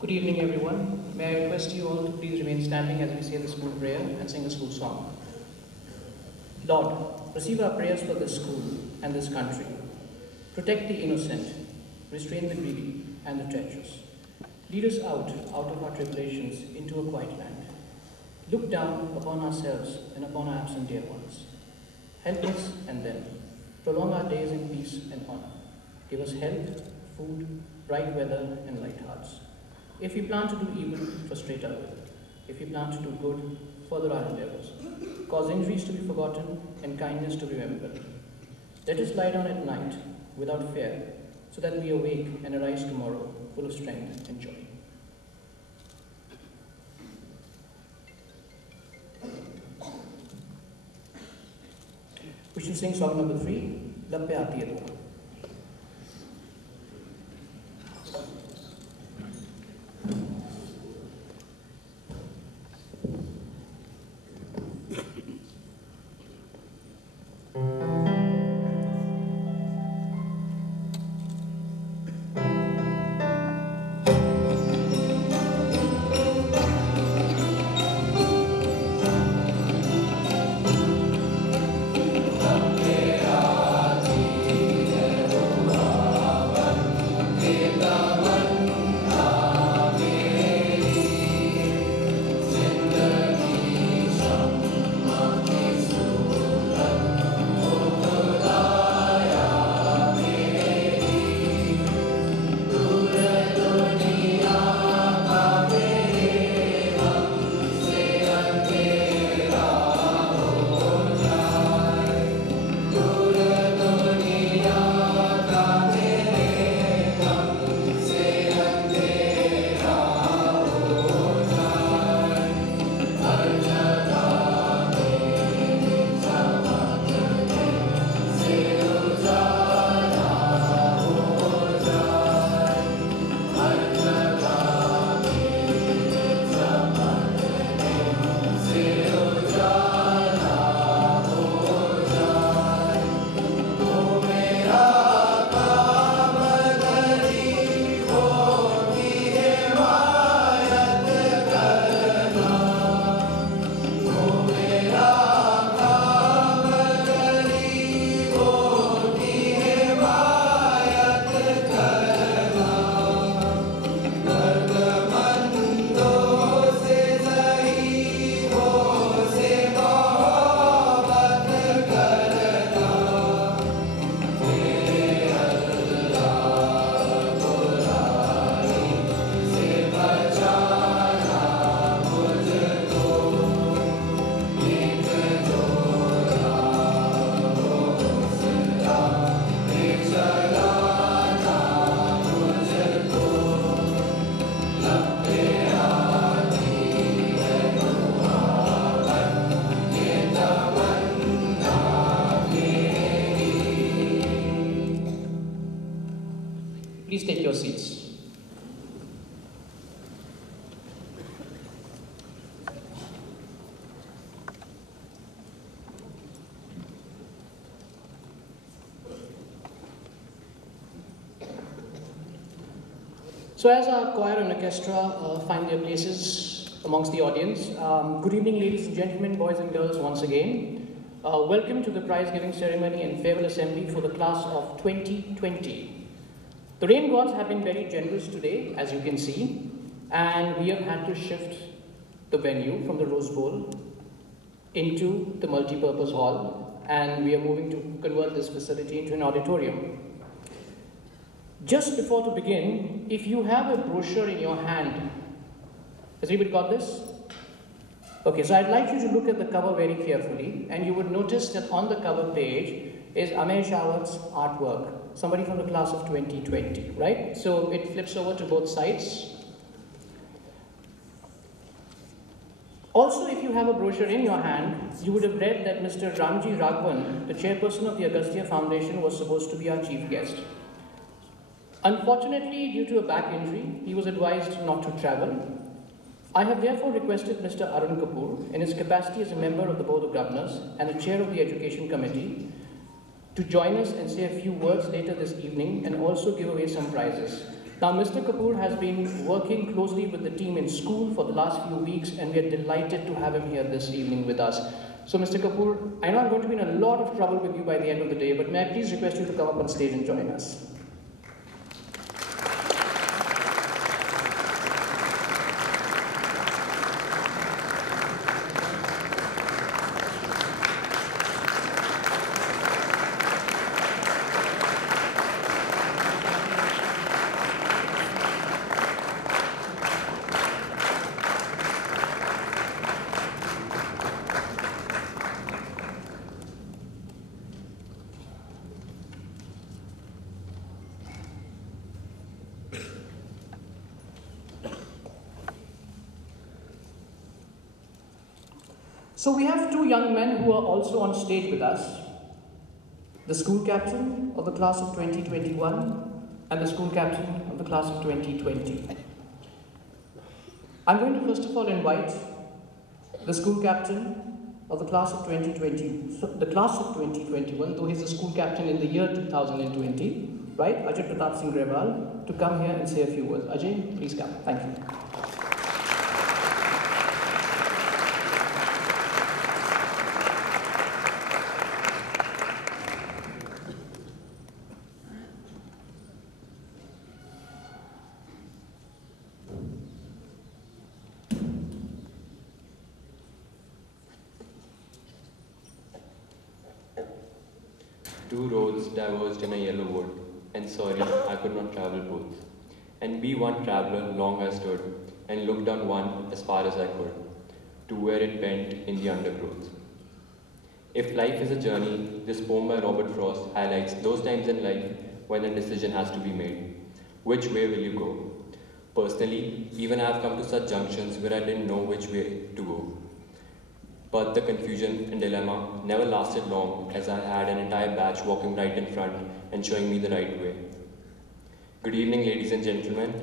Good evening, everyone. May I request you all to please remain standing as we say the school prayer and sing a school song. Lord, receive our prayers for this school and this country. Protect the innocent, restrain the greedy and the treacherous. Lead us out of our tribulations into a quiet land. Look down upon ourselves and upon our absent dear ones. Help us and them. Prolong our days in peace and honor. Give us health, food, bright weather, and light hearts. If we plan to do evil, frustrate our will. If we plan to do good, further our endeavors. Cause injuries to be forgotten and kindness to be remembered. Let us lie down at night without fear, so that we awake and arise tomorrow full of strength and joy. We shall sing song number 3, Lab Pe Aati Hai Dua. Please take your seats. So as our choir and orchestra find their places amongst the audience, good evening ladies and gentlemen, boys and girls once again. Welcome to the prize giving ceremony and farewell assembly for the class of 2020. The rain gods have been very generous today, as you can see, and we have had to shift the venue from the Rose Bowl into the multi-purpose hall, and we are moving to convert this facility into an auditorium. Just before to begin, if you have a brochure in your hand, has anybody got this? Okay, so I'd like you to look at the cover very carefully, and you would notice that on the cover page is Amesh Awat's artwork. Somebody from the class of 2020, right? So it flips over to both sides. Also, if you have a brochure in your hand, you would have read that Mr. Ramji Raghavan, the chairperson of the Agastya Foundation, was supposed to be our chief guest. Unfortunately, due to a back injury, he was advised not to travel. I have therefore requested Mr. Arun Kapoor, in his capacity as a member of the Board of Governors and the chair of the Education Committee, to join us and say a few words later this evening and also give away some prizes. Now, Mr. Kapoor has been working closely with the team in school for the last few weeks, and we are delighted to have him here this evening with us. So, Mr. Kapoor, I know I'm going to be in a lot of trouble with you by the end of the day, but may I please request you to come up on stage and join us? So we have two young men who are also on stage with us. The school captain of the class of 2021 and the school captain of the class of 2020. I'm going to first of all invite the school captain of the class of 2020, so the class of 2021, though he's a school captain in the year 2020, right? Ajay Pratap Singh Grewal, to come here and say a few words. Ajay, please come. Thank you. Two roads diverged in a yellow wood, and sorry, I could not travel both. And be one traveller long I stood, and looked on one as far as I could, to where it bent in the undergrowth. If life is a journey, this poem by Robert Frost highlights those times in life when a decision has to be made. Which way will you go? Personally, even I have come to such junctions where I didn't know which way to go. But the confusion and dilemma never lasted long, as I had an entire batch walking right in front and showing me the right way. Good evening, ladies and gentlemen.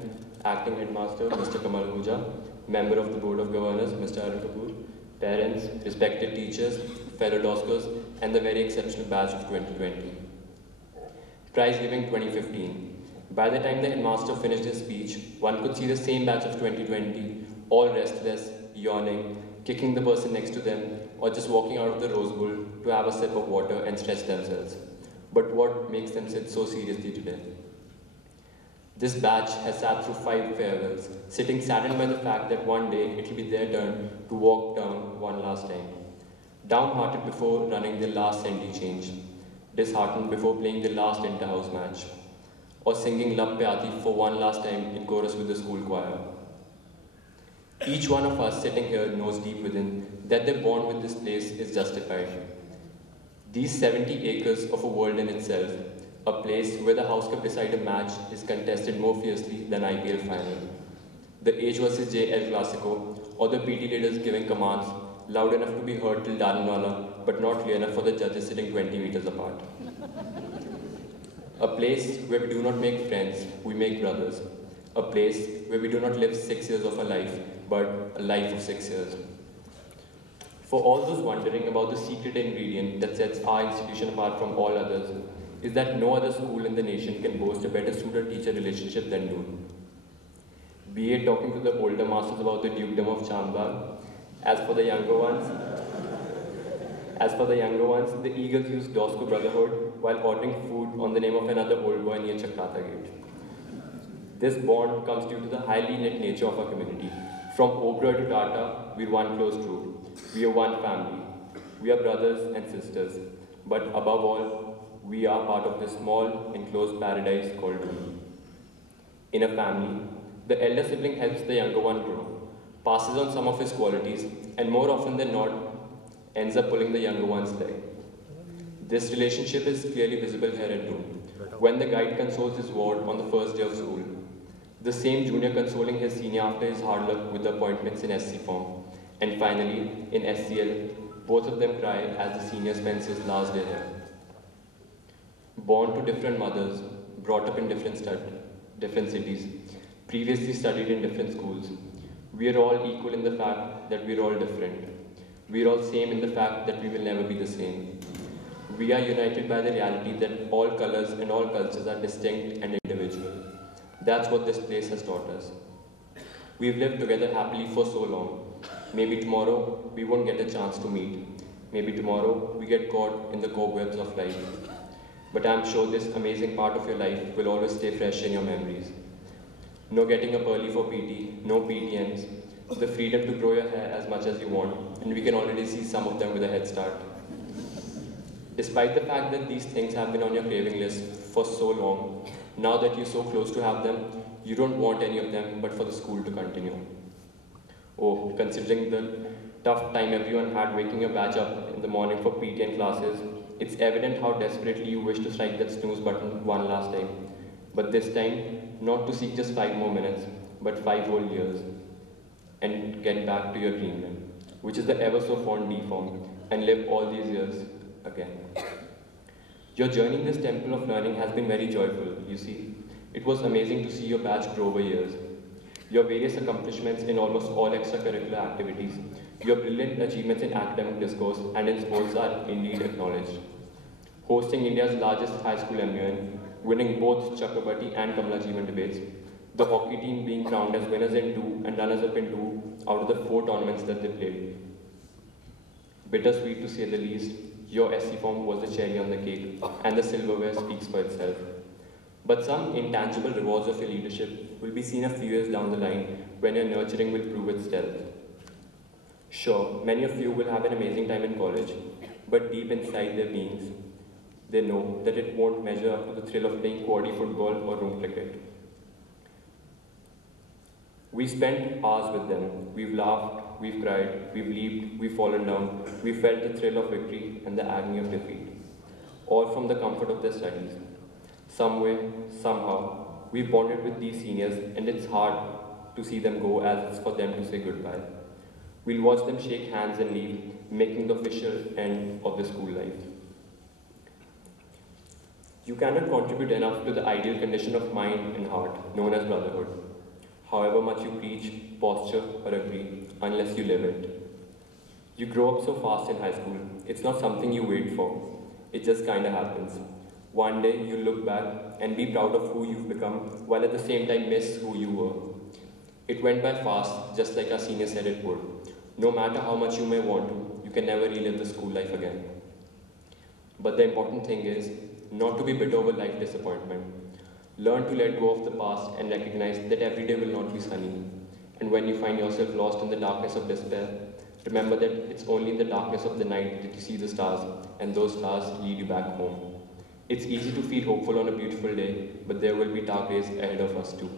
Acting Headmaster, Mr. Kamal Ahuja, Member of the Board of Governors, Mr. Arun Kapoor, parents, respected teachers, fellow DOSCOs, and the very exceptional batch of 2020. Prize Giving 2015. By the time the headmaster finished his speech, one could see the same batch of 2020, all restless, yawning, kicking the person next to them, or just walking out of the Rose Bowl to have a sip of water and stretch themselves. But what makes them sit so seriously today? This batch has sat through 5 farewells, sitting saddened by the fact that one day it will be their turn to walk down one last time. Downhearted before running their last centi change, disheartened before playing their last inter-house match, or singing Lab Pe Aati for one last time in chorus with the school choir. Each one of us sitting here knows deep within that their bond with this place is justified. These 70 acres of a world in itself, a place where the House Cup decider match is contested more fiercely than IPL final. The H versus J El Clasico, or the PT leaders giving commands loud enough to be heard till Dalanwala, but not clear enough for the judges sitting 20 meters apart. A place where we do not make friends, we make brothers. A place where we do not live 6 years of a life, but a life of 6 years. For all those wondering about the secret ingredient that sets our institution apart from all others, is that no other school in the nation can boast a better student-teacher relationship than Noon. Be it talking to the older masters about the dukedom of Chandbagh, as for the younger ones, the Eagles use DOSCO Brotherhood while ordering food on the name of another old boy near Chakrata Gate. This bond comes due to the highly knit nature of our community. From Oberoi to Tata, we're one close group. We are one family. We are brothers and sisters. But above all, we are part of this small, enclosed paradise called home. In a family, the elder sibling helps the younger one grow, passes on some of his qualities, and more often than not, ends up pulling the younger one's leg. This relationship is clearly visible here at Noon, when the guide consoles his ward on the first day of school. The same junior consoling his senior after his hard luck with the appointments in SC form. And finally, in SCL, both of them cry as the senior spends his last day here. Born to different mothers, brought up in different cities, previously studied in different schools, we are all equal in the fact that we are all different. We are all same in the fact that we will never be the same. We are united by the reality that all colors and all cultures are distinct and individual. That's what this place has taught us. We've lived together happily for so long. Maybe tomorrow we won't get a chance to meet. Maybe tomorrow we get caught in the cobwebs of life. But I'm sure this amazing part of your life will always stay fresh in your memories. No getting up early for PT, no PTMs, the freedom to grow your hair as much as you want, and we can already see some of them with a head start. Despite the fact that these things have been on your craving list for so long, now that you're so close to have them, you don't want any of them but for the school to continue. Oh, considering the tough time everyone had waking your batch up in the morning for PT and classes, it's evident how desperately you wish to strike that snooze button one last time. But this time, not to seek just 5 more minutes, but 5 whole years, and get back to your dreamland, which is the ever so fond D form, and live all these years again. Your journey in this temple of learning has been very joyful, you see. It was amazing to see your batch grow over years. Your various accomplishments in almost all extracurricular activities, your brilliant achievements in academic discourse and in sports are indeed acknowledged. Hosting India's largest high school MUN, winning both Chakrabarti and Kamalajivan debates, the hockey team being crowned as winners in 2 and runners-up in 2 out of the 4 tournaments that they played. Bittersweet to say the least, your SC form was the cherry on the cake, and the silverware speaks for itself. But some intangible rewards of your leadership will be seen a few years down the line when your nurturing will prove its depth. Sure, many of you will have an amazing time in college, but deep inside their beings, they know that it won't measure up to the thrill of playing quaddy football or room cricket. We spent hours with them. We've laughed, we've cried, we've leaped, we've fallen down, we felt the thrill of victory and the agony of defeat, all from the comfort of their studies. Some way, somehow, we bonded with these seniors, and it's hard to see them go as it's for them to say goodbye. We'll watch them shake hands and leave, making the official end of the school life. You cannot contribute enough to the ideal condition of mind and heart known as brotherhood, however much you preach, posture, or agree, unless you live it. You grow up so fast in high school, it's not something you wait for, it just kinda happens. One day you'll look back and be proud of who you've become, while at the same time miss who you were. It went by fast, just like our senior said it would. No matter how much you may want to, you can never relive the school life again. But the important thing is, not to be bitter over life disappointment. Learn to let go of the past and recognize that every day will not be sunny. And when you find yourself lost in the darkness of despair, remember that it's only in the darkness of the night that you see the stars, and those stars lead you back home. It's easy to feel hopeful on a beautiful day, but there will be dark days ahead of us too.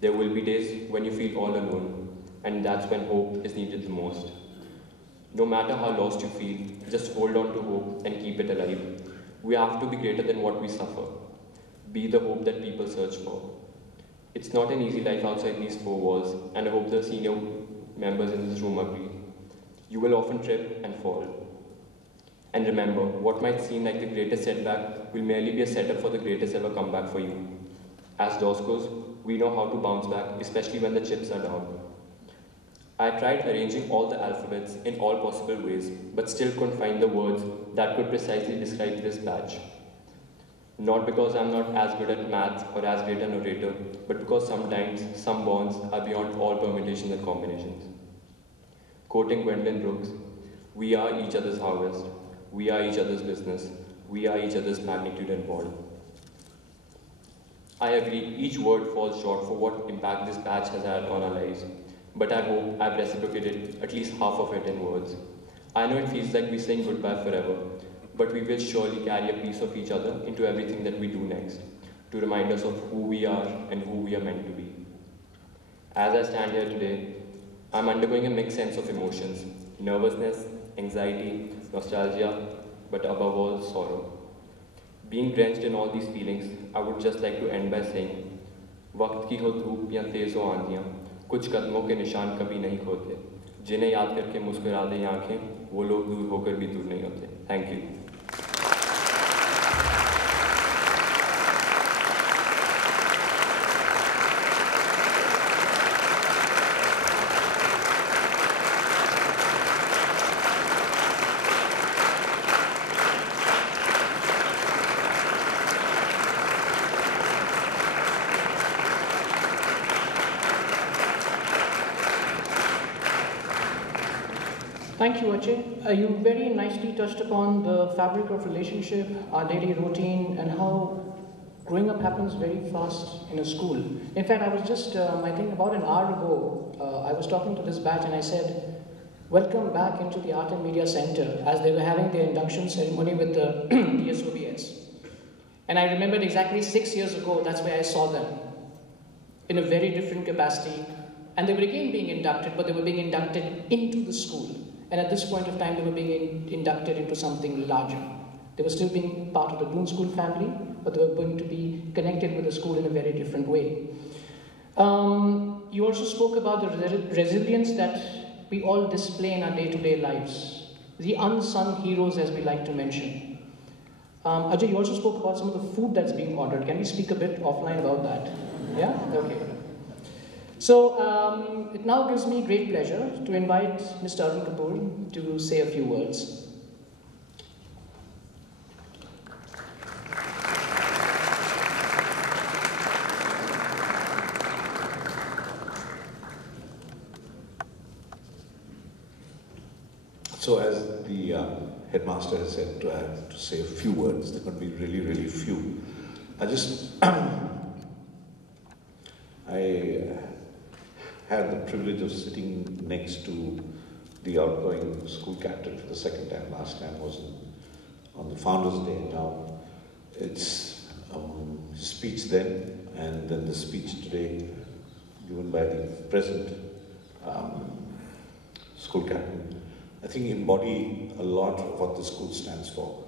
There will be days when you feel all alone, and that's when hope is needed the most. No matter how lost you feel, just hold on to hope and keep it alive. We have to be greater than what we suffer. Be the hope that people search for. It's not an easy life outside these 4 walls, and I hope the senior members in this room agree. You will often trip and fall. And remember, what might seem like the greatest setback will merely be a setup for the greatest ever comeback for you. As DOSCOs, we know how to bounce back, especially when the chips are down. I tried arranging all the alphabets in all possible ways, but still couldn't find the words that could precisely describe this batch. Not because I'm not as good at maths or as great a narrator, but because sometimes some bonds are beyond all permutations and combinations. Quoting Gwendolyn Brooks, we are each other's harvest, we are each other's business, we are each other's magnitude and bond. I agree, each word falls short for what impact this batch has had on our lives, but I hope I've reciprocated at least half of it in words. I know it feels like we're saying goodbye forever, but we will surely carry a piece of each other into everything that we do next, to remind us of who we are and who we are meant to be. As I stand here today, I'm undergoing a mixed sense of emotions, nervousness, anxiety, nostalgia, but above all, sorrow. Being drenched in all these feelings, I would just like to end by saying, वक्त की हो धूप या तेज हो आंधियां, कुछ कदमों के निशान कभी नहीं खोते, जिन्हें याद करके मुस्कुरा दें आंखें, वो लोग दूर होकर भी दूर नहीं होते. Thank you. Thank you, Achay. You very nicely touched upon the fabric of relationship, our daily routine, and how growing up happens very fast in a school. In fact, I was just, I think about an hour ago, I was talking to this batch and I said, welcome back into the Art and Media Center as they were having their induction ceremony with the DSOBS. And I remembered exactly 6 years ago, that's where I saw them in a very different capacity. And they were again being inducted, but they were being inducted into the school. And at this point of time, they were being inducted into something larger. They were still being part of the Doon School family, but they were going to be connected with the school in a very different way. You also spoke about the resilience that we all display in our day-to-day lives. The unsung heroes, as we like to mention. Ajay, you also spoke about some of the food that's being ordered. Can we speak a bit offline about that? Yeah? Okay. So, it now gives me great pleasure to invite Mr. Arun Kapoor to say a few words. So as the headmaster has said, I have to say a few words. They're going to be really, really few. I had the privilege of sitting next to the outgoing school captain for the second time. Last time was on the Founders' Day. Now it's his speech then, and then the speech today given by the present school captain. I think embody a lot of what the school stands for.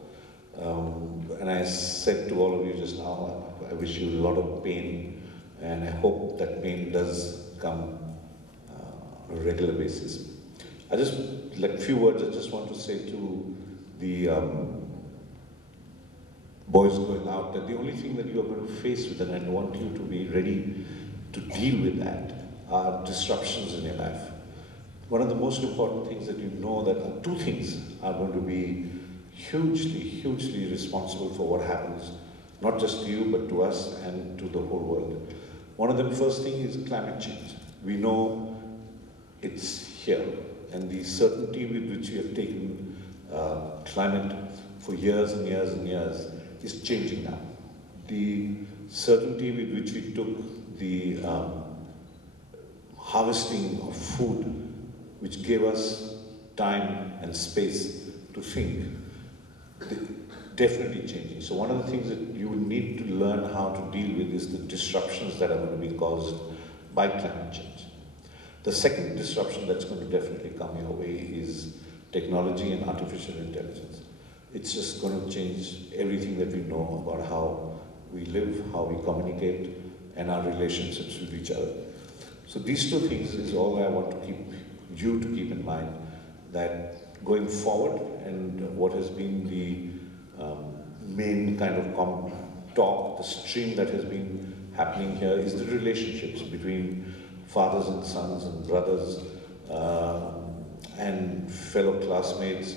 And I said to all of you just now, I wish you a lot of pain, and I hope that pain does come on a regular basis. I just, like few words I just want to say to the boys going out, that the only thing that you are going to face with, and I want you to be ready to deal with that, are disruptions in your life. One of the most important things that you know, that two things are going to be hugely, hugely responsible for what happens, not just to you, but to us and to the whole world. One of them, first thing, is climate change. We know it's here, and the certainty with which we have taken climate for years and years and years is changing now. The certainty with which we took the harvesting of food, which gave us time and space to think, definitely changing. So one of the things that you will need to learn how to deal with is the disruptions that are going to be caused by climate change. The second disruption that's going to definitely come your way is technology and artificial intelligence. It's just going to change everything that we know about how we live, how we communicate, and our relationships with each other. So these two things is all I want to keep you to keep in mind, that going forward, and what has been the main kind of talk, the stream that has been happening here, is the relationships between fathers and sons and brothers and fellow classmates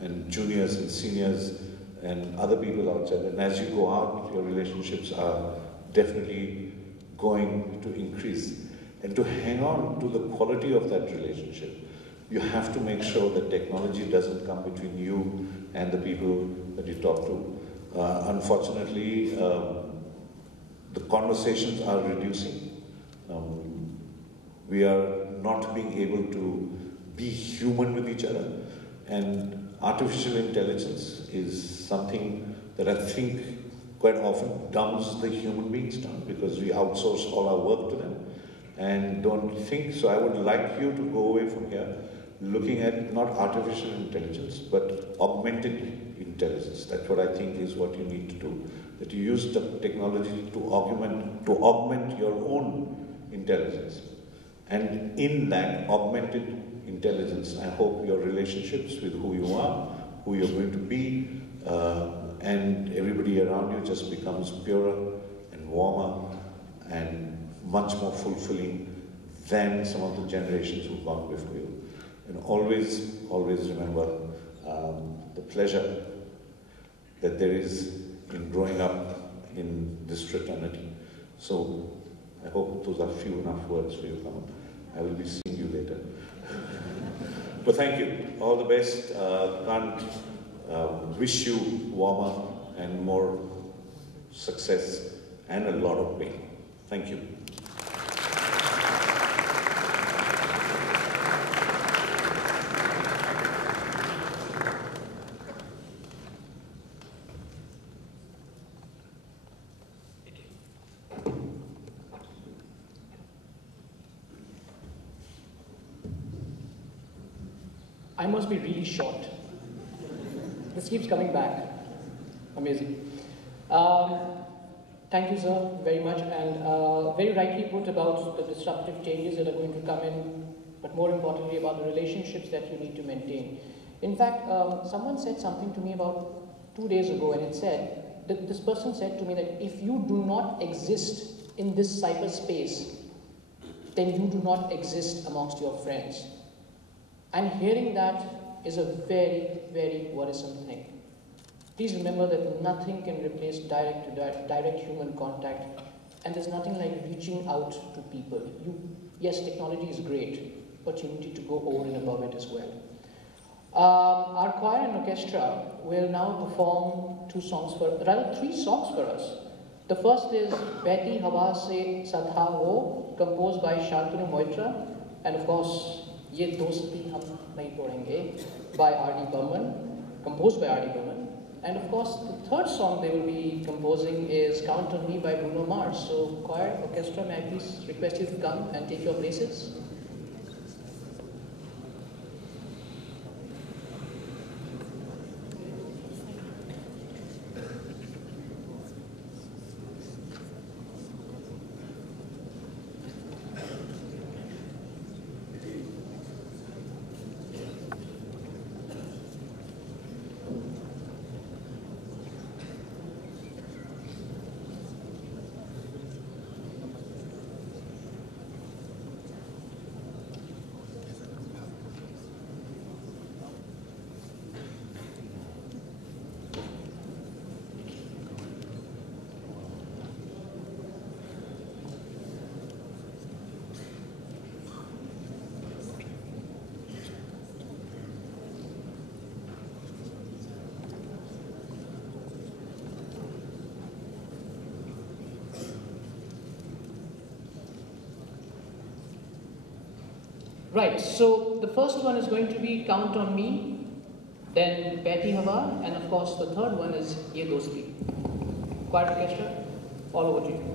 and juniors and seniors and other people outside. And as you go out, your relationships are definitely going to increase. And to hang on to the quality of that relationship, you have to make sure that technology doesn't come between you and the people that you talk to. Unfortunately, the conversations are reducing. We are not being able to be human with each other. And artificial intelligence is something that I think quite often dumbs the human beings down, because we outsource all our work to them and don't think. So I would like you to go away from here looking at not artificial intelligence, but augmented intelligence. That's what I think is what you need to do. That you use the technology to augment your own intelligence. And in that augmented intelligence, I hope your relationships with who you are, who you're going to be, and everybody around you just becomes purer and warmer and much more fulfilling than some of the generations who've gone before you. And always, always remember the pleasure that there is in growing up in this fraternity. So I hope those are few enough words for you, Kamal. I will be seeing you later. But thank you. All the best. Can't wish you warmer and more success and a lot of pain. Thank you. I must be really short. This keeps coming back. Amazing. Thank you, sir, very much. And very rightly put about the disruptive changes that are going to come in, but more importantly about the relationships that you need to maintain. In fact, someone said something to me about 2 days ago, and it said, that this person said to me that if you do not exist in this cyberspace, then you do not exist amongst your friends. And hearing that is a very, very worrisome thing. Please remember that nothing can replace direct human contact, and there's nothing like reaching out to people. Yes, technology is great, but you need to go over and above it as well. Our choir and orchestra will now perform 3 songs for us. The first is Behti Hawa Se Sat Tha Wo, composed by Shantanu Moitra, and of course, Ye Dosti Hum Nahi Todenge by R.D. Burman, composed by R.D. Burman. And of course, the third song they will be composing is Count on Me by Bruno Mars. So, choir, orchestra, may I please request you to come and take your places? Right, so the first one is going to be Count on Me, then Behti Hawa, and of course the third one is Ye Dosti. Choir orchestra, all over to you.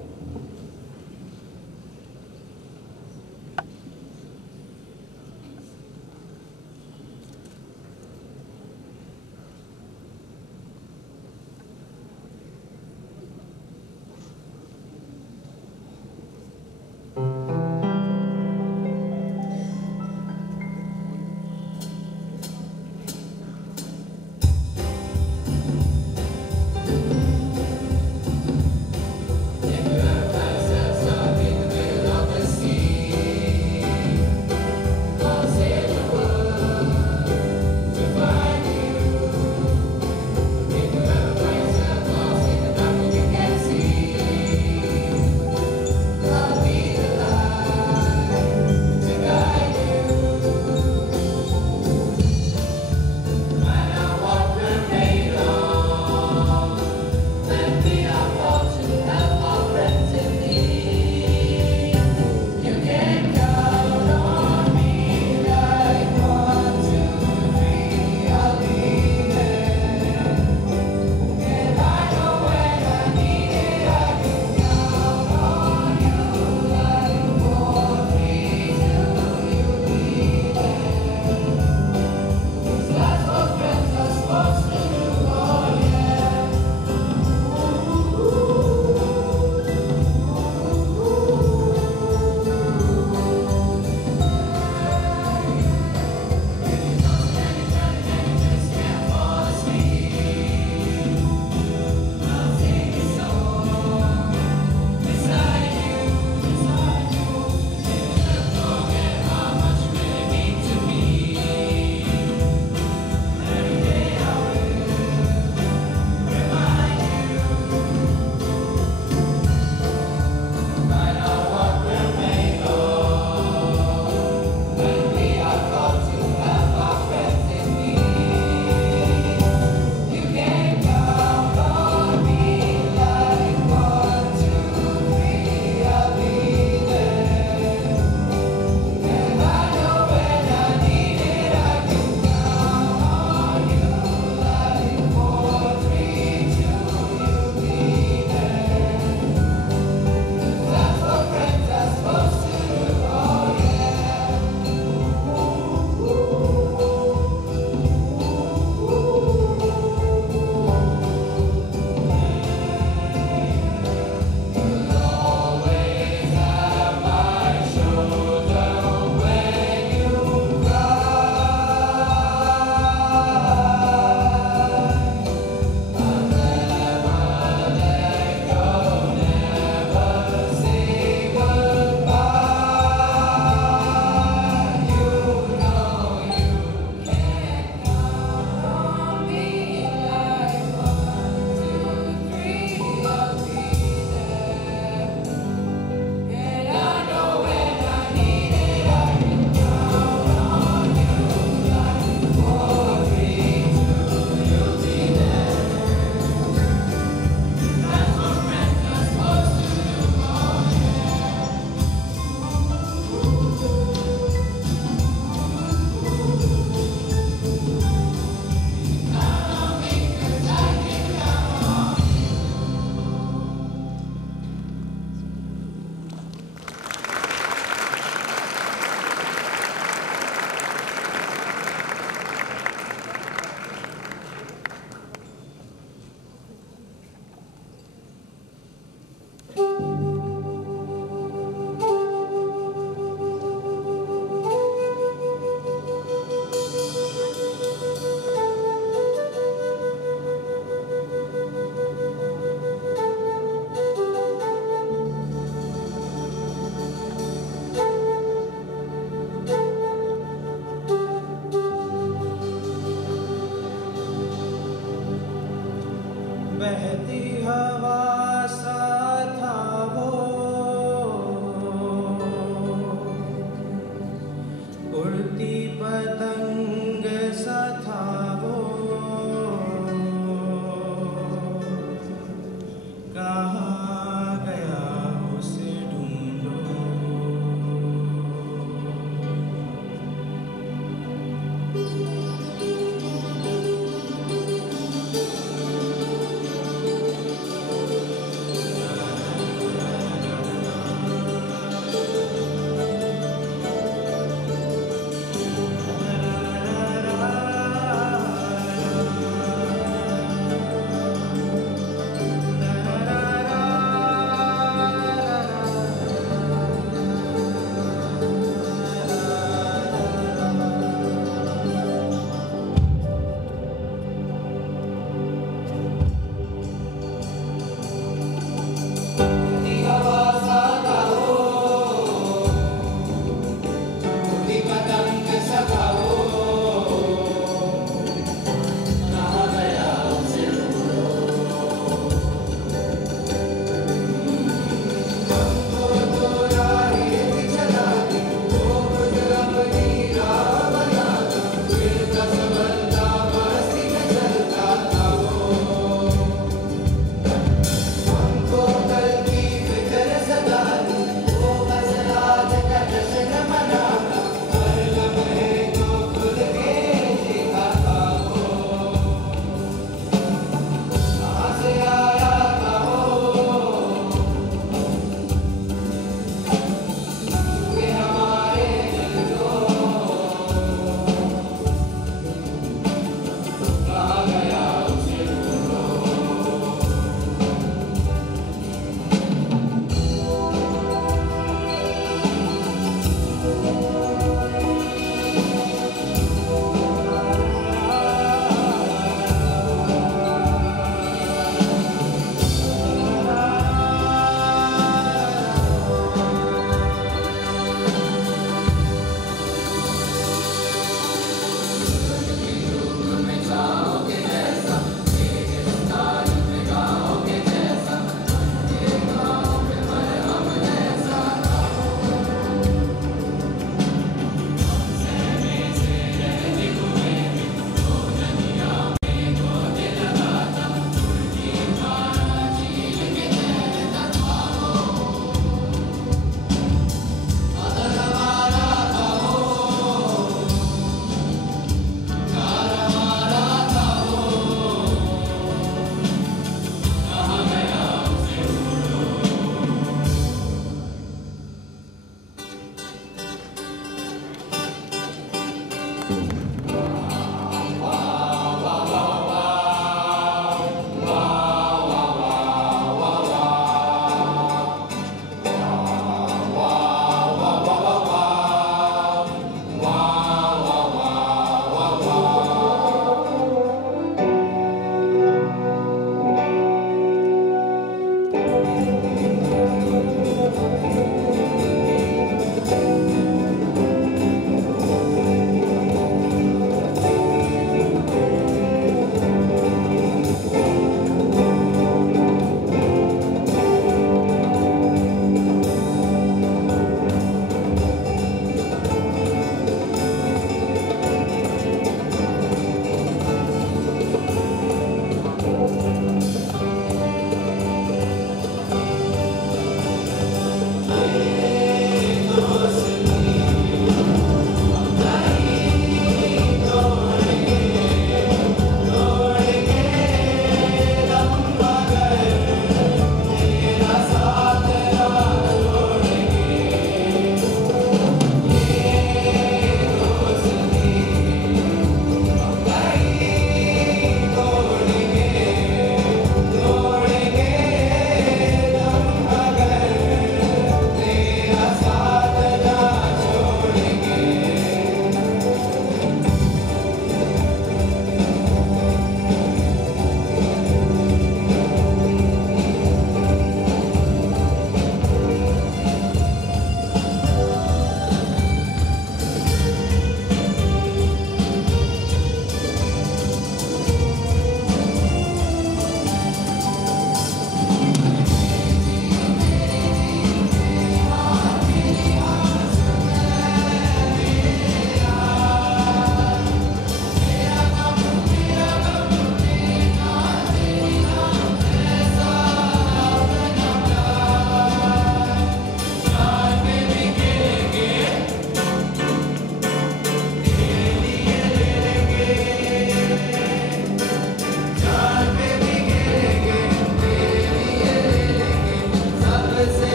Yeah.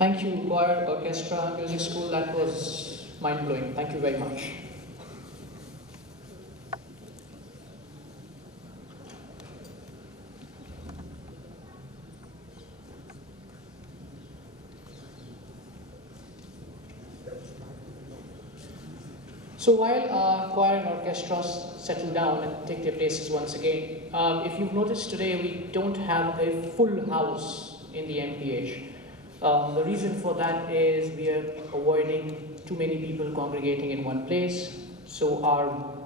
Thank you, choir, orchestra, music school. That was mind-blowing. Thank you very much. So while our choir and orchestras settle down and take their places once again, if you've noticed today, we don't have a full house in the MPH. The reason for that is we are avoiding too many people congregating in one place. So our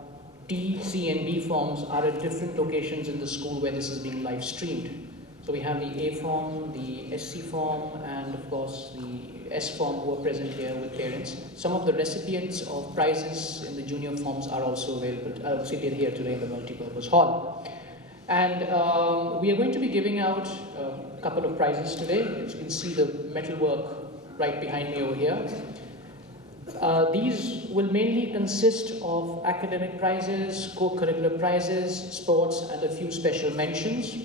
D, C, and B forms are at different locations in the school where this is being live streamed. So we have the A form, the SC form, and of course the S form who are present here with parents. Some of the recipients of prizes in the junior forms are also available, seated here today in the multipurpose hall. And we are going to be giving out a couple of prizes today. As you can see the metalwork right behind me over here. These will mainly consist of academic prizes, co-curricular prizes, sports, and a few special mentions.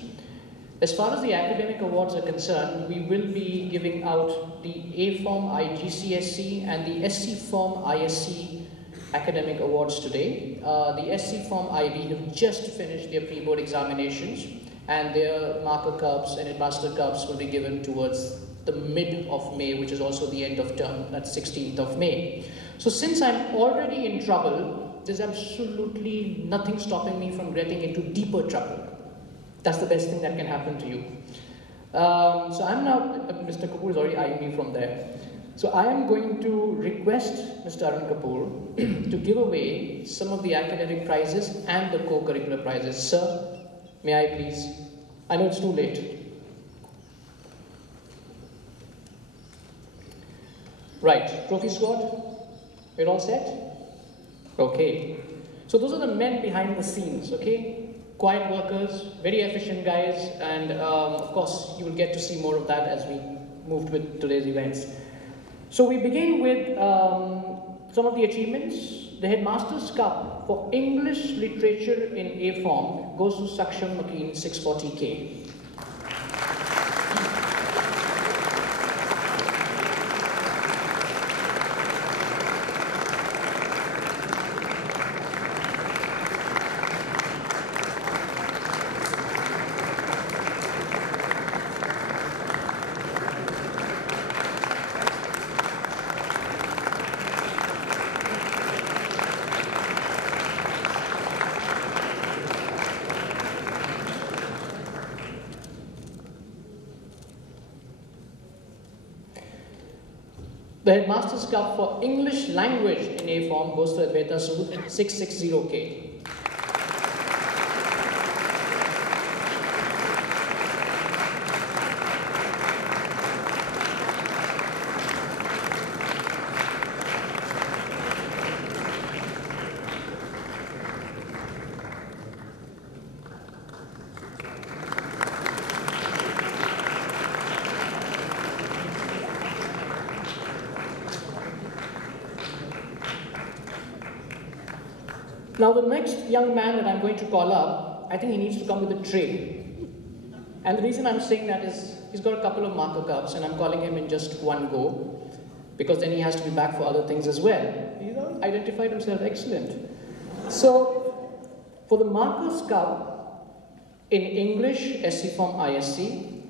As far as the academic awards are concerned, we will be giving out the A Form IGCSE and the SC Form ISC academic awards today. The SC Form IB have just finished their pre-board examinations, and their marker cups and headmaster cups will be given towards the mid of May, which is also the end of term, that's 16th of May. So since I'm already in trouble, there's absolutely nothing stopping me from getting into deeper trouble. That's the best thing that can happen to you. So I'm now, Mr. Kapoor is already eyeing me from there. So I am going to request Mr. Arun Kapoor to give away some of the academic prizes and the co-curricular prizes. Sir, may I please? I know it's too late. Right, trophy squad, we're all set? Okay. So those are the men behind the scenes, okay? Quiet workers, very efficient guys, and of course you will get to see more of that as we moved with today's events. So we begin with some of the achievements. The Headmaster's Cup for English Literature in A Form goes to Saksham McLean, 640K. The Headmaster's Cup for English Language in A Form goes to Advaita Sood, 660K. Now the next young man that I'm going to call up, I think he needs to come with a tray. And the reason I'm saying that is he's got a couple of marker cups and I'm calling him in just one go because then he has to be back for other things as well. He's identified himself, excellent. So for the Marcus Cup in English, SC Form ISC,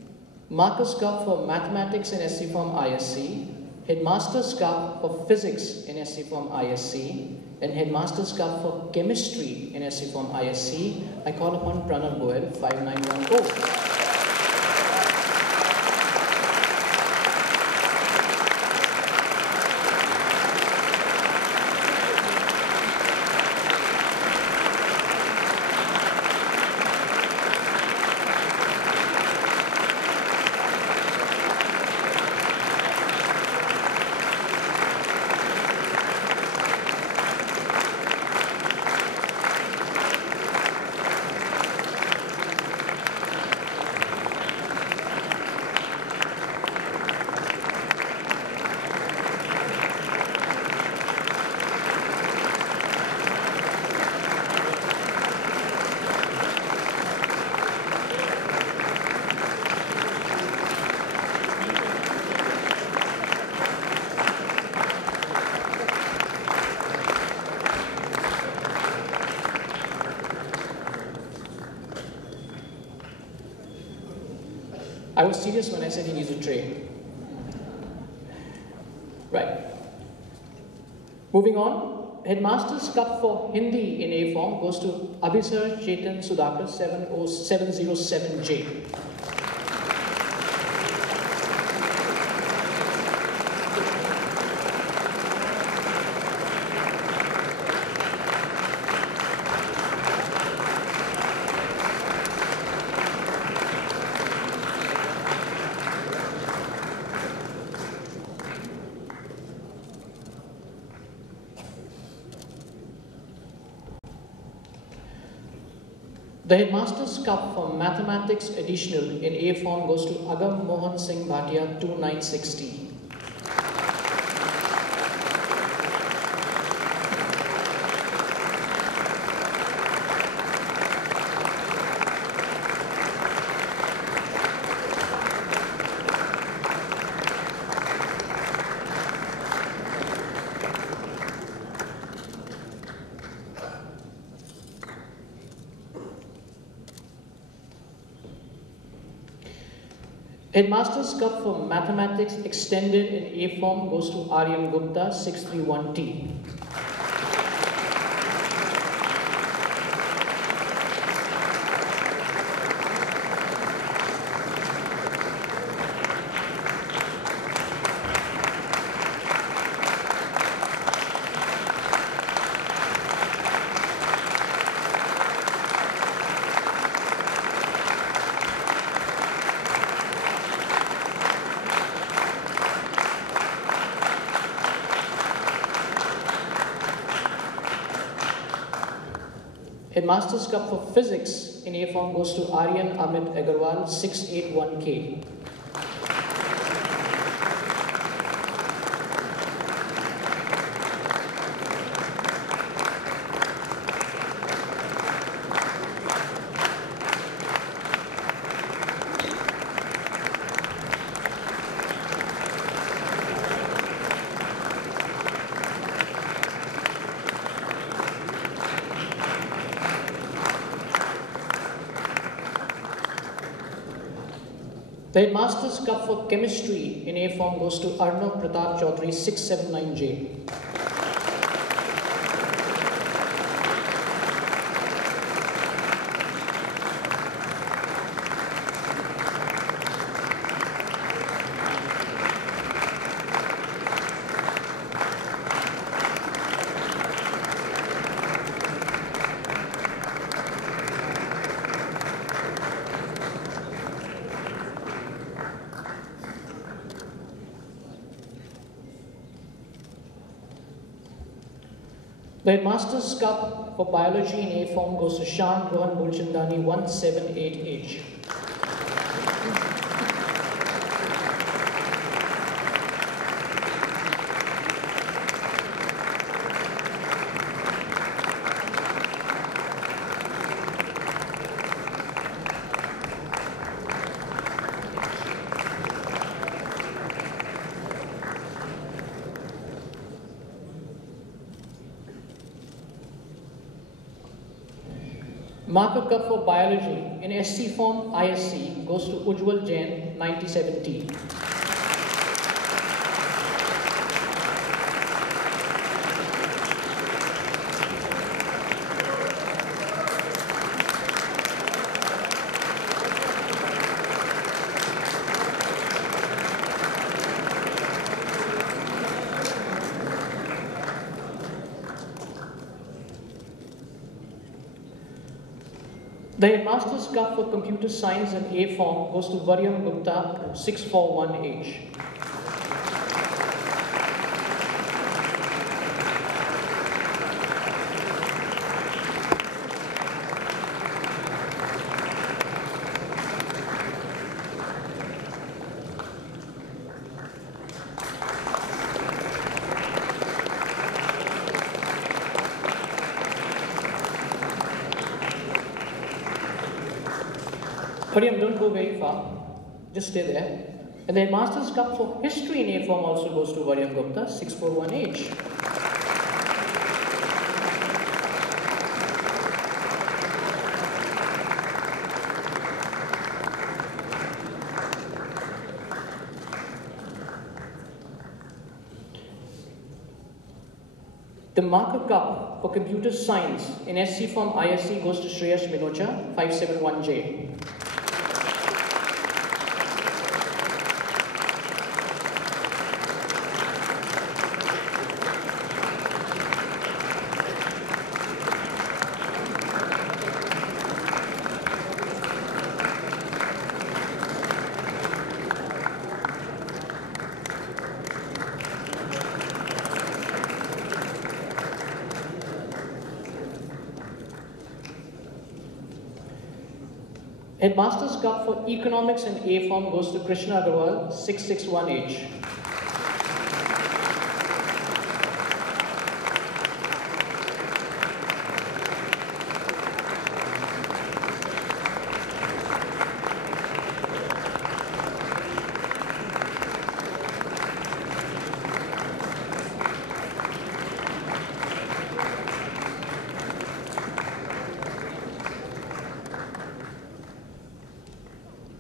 Marcus Cup for Mathematics in SC Form ISC, Headmaster's Cup for Physics in SC Form ISC, and Headmaster's Cup for Chemistry in SC Form ISC, I call upon Pranav Goel, 5910. I was serious when I said he needs a tray. Right. Moving on, Headmaster's Cup for Hindi in A form goes to Abhisar Chetan Sudhakar 707J. The Headmaster's Cup for Mathematics Additional in A form goes to Agam Mohan Singh Bhatia 2960. Headmaster's Cup for Mathematics Extended in A form goes to Aryan Gupta 631T. Headmaster's Cup for Physics in A form goes to Aryan Amit Agarwal 681K. The Headmaster's Cup for Chemistry in A form goes to Arnav Pratap Chaudhary 679J. The Headmaster's Cup for Biology in A form goes to Shan Rohan Bulchandani 178H. Marker Cup for Biology in SC form ISC goes to Ujjwal Jain 97T. The Headmaster's Cup for Computer Science in A form goes to Varyam Gupta 641H. Varyam, don't go very far. Just stay there. And the Headmaster's Cup for History in A form also goes to Varyam Gupta 641H. The Marker Cup for Computer Science in SC Form ISC goes to Shreyash Minocha, 571J. Headmaster's Cup for Economics in A Form goes to Krishna Agarwal, 661H.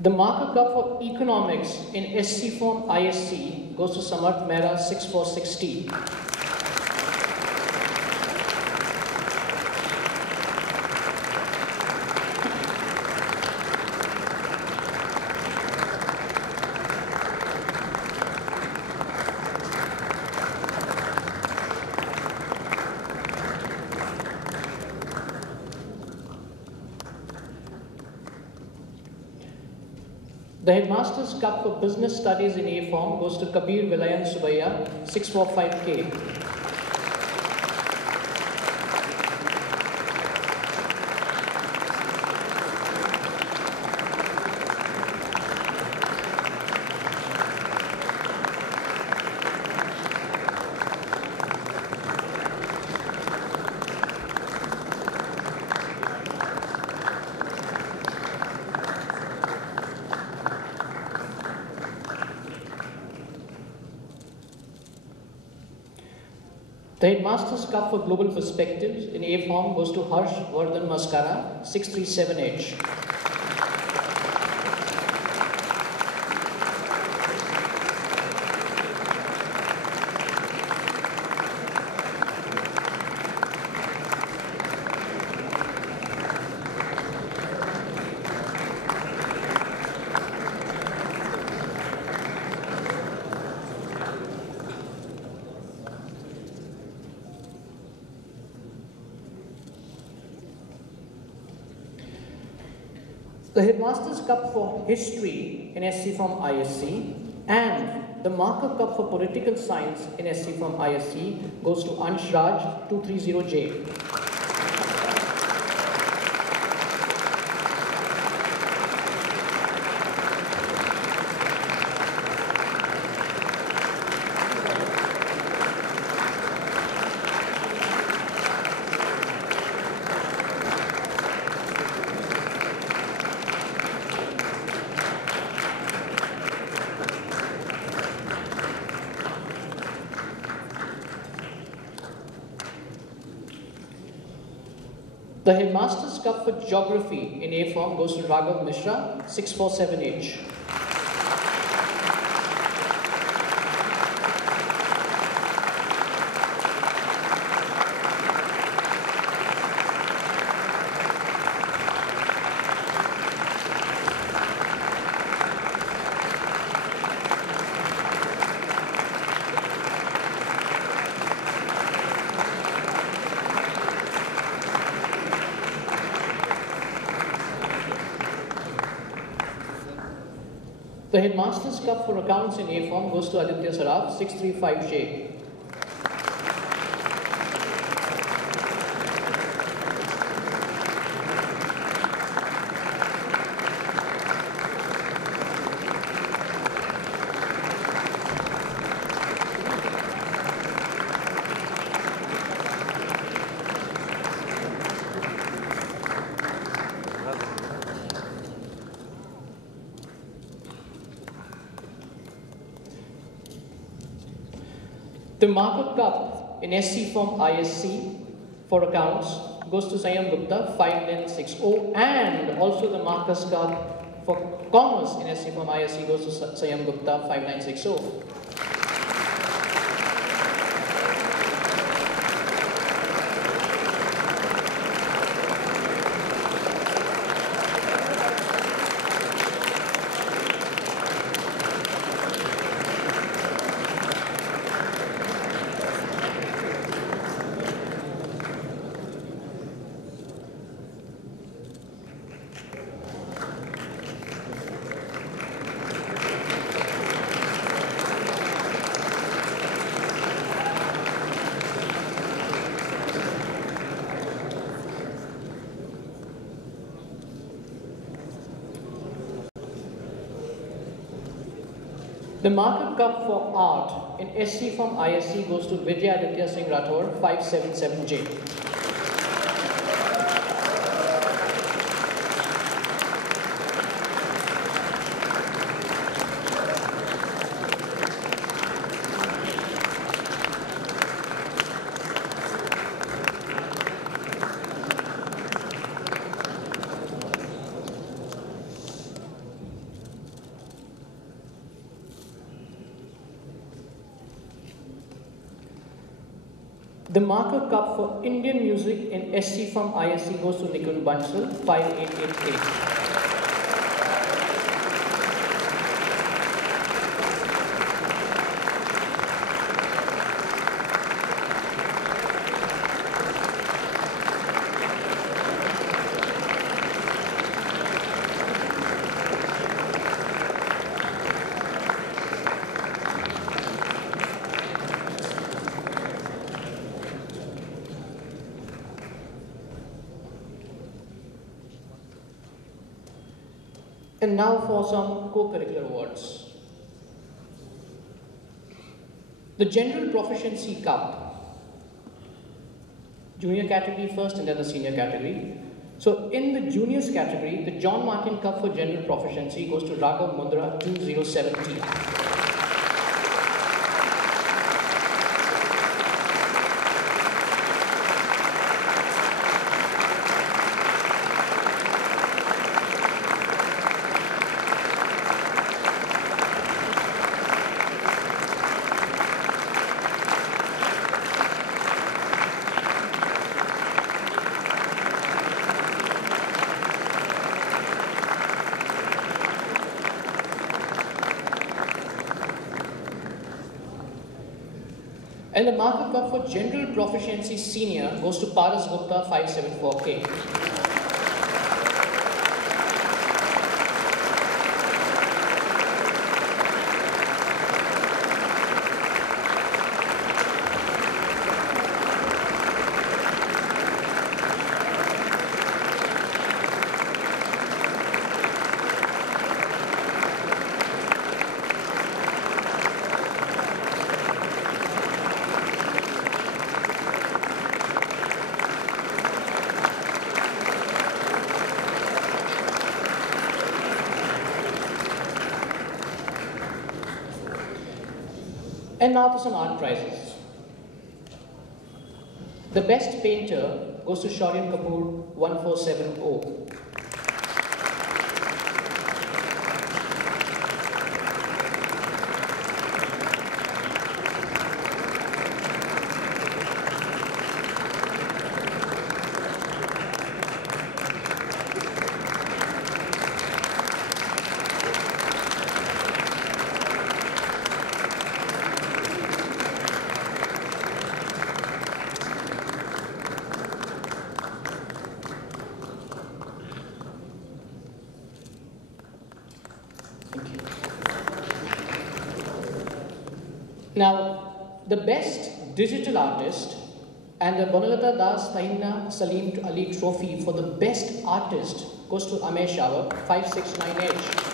The Marker Cup for Economics in SC Form ISC goes to Samarth Mehra, 646T. The Headmaster's Cup for Business Studies in A Form goes to Kabir Vilayan Subaya, 645K. The Headmaster's Cup for Global Perspectives in A Form goes to Harsh Vardhan Maskara, 637H. The Headmaster's Cup for History in SC Form ISC and the Marker Cup for Political Science in SC Form ISC goes to Ansh Raj, 230J. The Headmaster's Cup for Geography in A Form goes to Raghav Mishra, 647H. The Headmaster's Cup for Accounts in A Form goes to Aditya Saraf, 635J. The Marker Cup in SC Form ISC for Accounts goes to Sayam Gupta, 5960, and also the Marker's Cup for Commerce in SC Form ISC goes to Sayam Gupta, 5960. The Marker Cup for Art in SC from ISC goes to Vijay Aditya Singh Rathore, 577J. The Marker Cup for Indian Music in SC from ISC goes to Nikunj Bansal, 5888. And now for some co-curricular awards. The General Proficiency Cup, junior category first and then the senior category. So in the juniors category, the John Martin Cup for General Proficiency goes to Raghav Mundra, 207T. And the Marker Cup for General Proficiency Senior goes to Paras Gupta, 574K. And now to some art prizes. The best painter goes to Shauryan Kapoor, 1470. Now, the best digital artist and the Bonalata Das Tahina Salim Ali Trophy for the best artist goes to Amesh Shawar, 569H.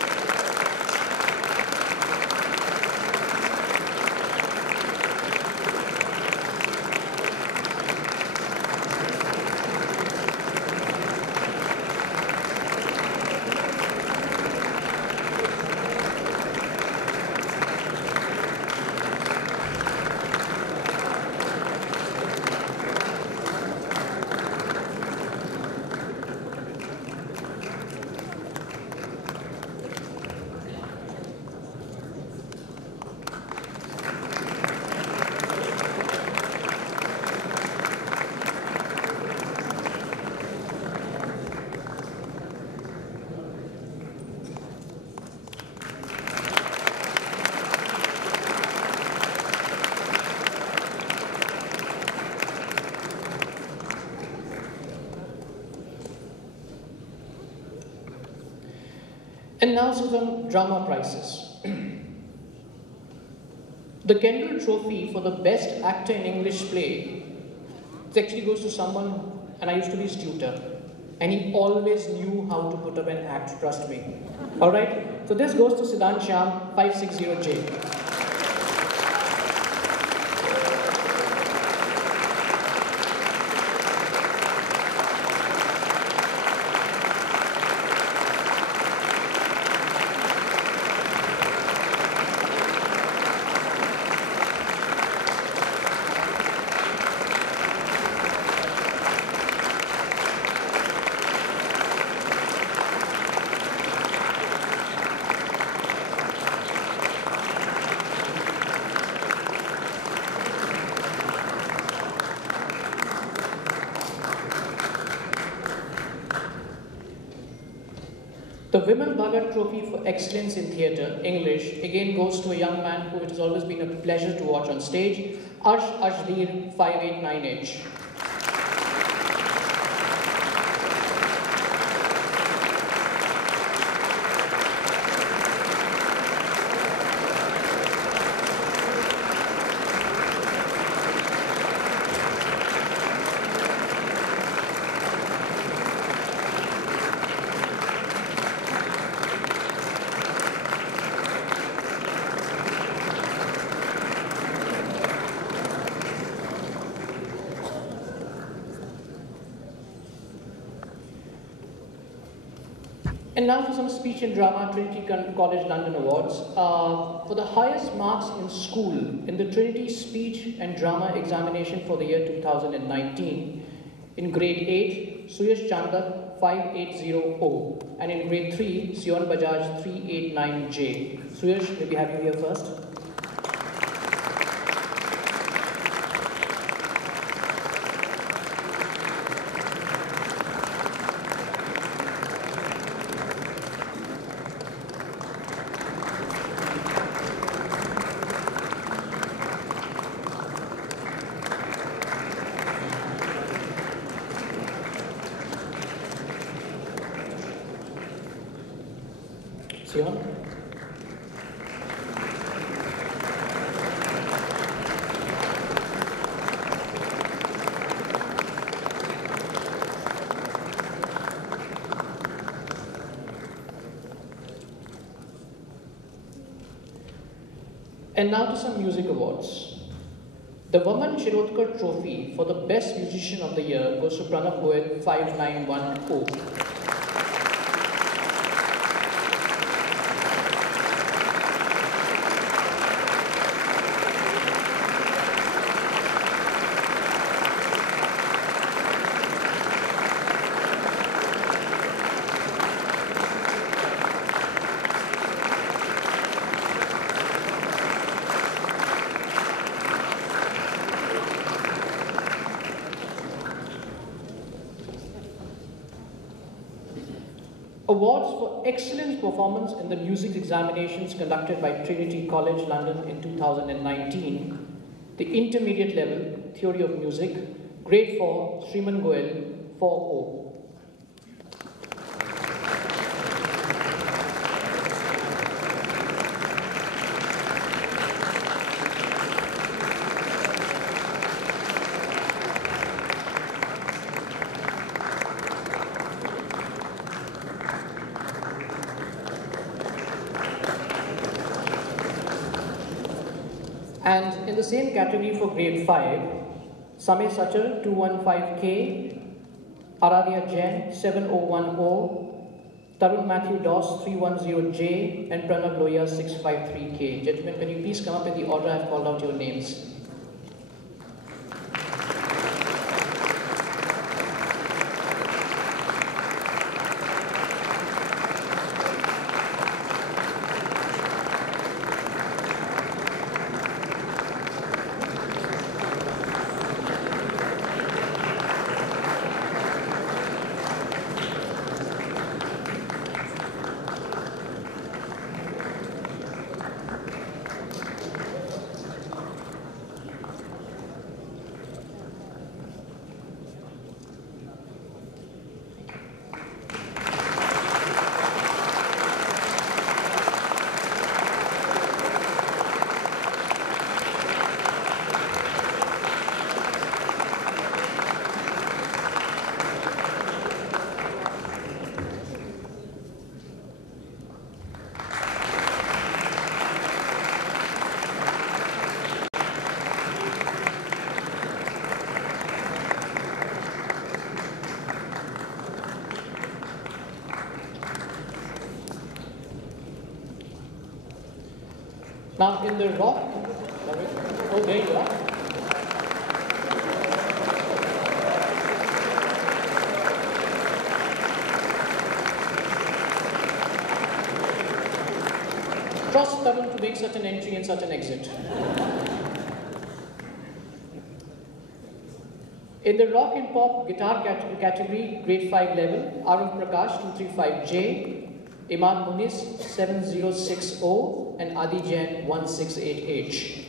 And now some drama prizes. The Kendall Trophy for the best actor in English play, it actually goes to someone, and I used to be his tutor. and he always knew how to put up an act, trust me. All right, so this goes to Siddhant Shyam, 560J. The Vimal Bhagat Trophy for Excellence in Theatre, English, again goes to a young man who it has always been a pleasure to watch on stage, Arsh Ashdeer, 589H. And now for some speech and drama, Trinity College London Awards. For the highest marks in school in the Trinity Speech and Drama Examination for the year 2019, in grade 8, Suyash Chandak 580O, and in grade 3, Sion Bajaj 389J. Suyash, maybe have you here first. Sion. And now to some music awards. The Vaman Shirodkar Trophy for the Best Musician of the Year goes to Pranav Goel, 5910. Awards for excellent performance in the music examinations conducted by Trinity College London in 2019. The intermediate level, Theory of Music, grade 4, Sriman Goel, 4O. And in the same category for grade 5, Samay Sachar 215K, Aradhya Jain 7010, Tarun Matthew Doss 310J, and Pranav Loya 653K. Gentlemen, can you please come up in the order I've called out your names? Now in the rock, oh there you are. Trust Tarun to make such an entry and such an exit. In the rock and pop guitar category, grade 5 level, Arun Prakash 235J, Imad Muniz 7060, and Adi Jain 168H.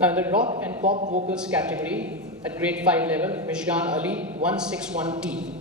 Now in the rock and pop vocals category, at grade 5 level, Mishgan Ali 161T.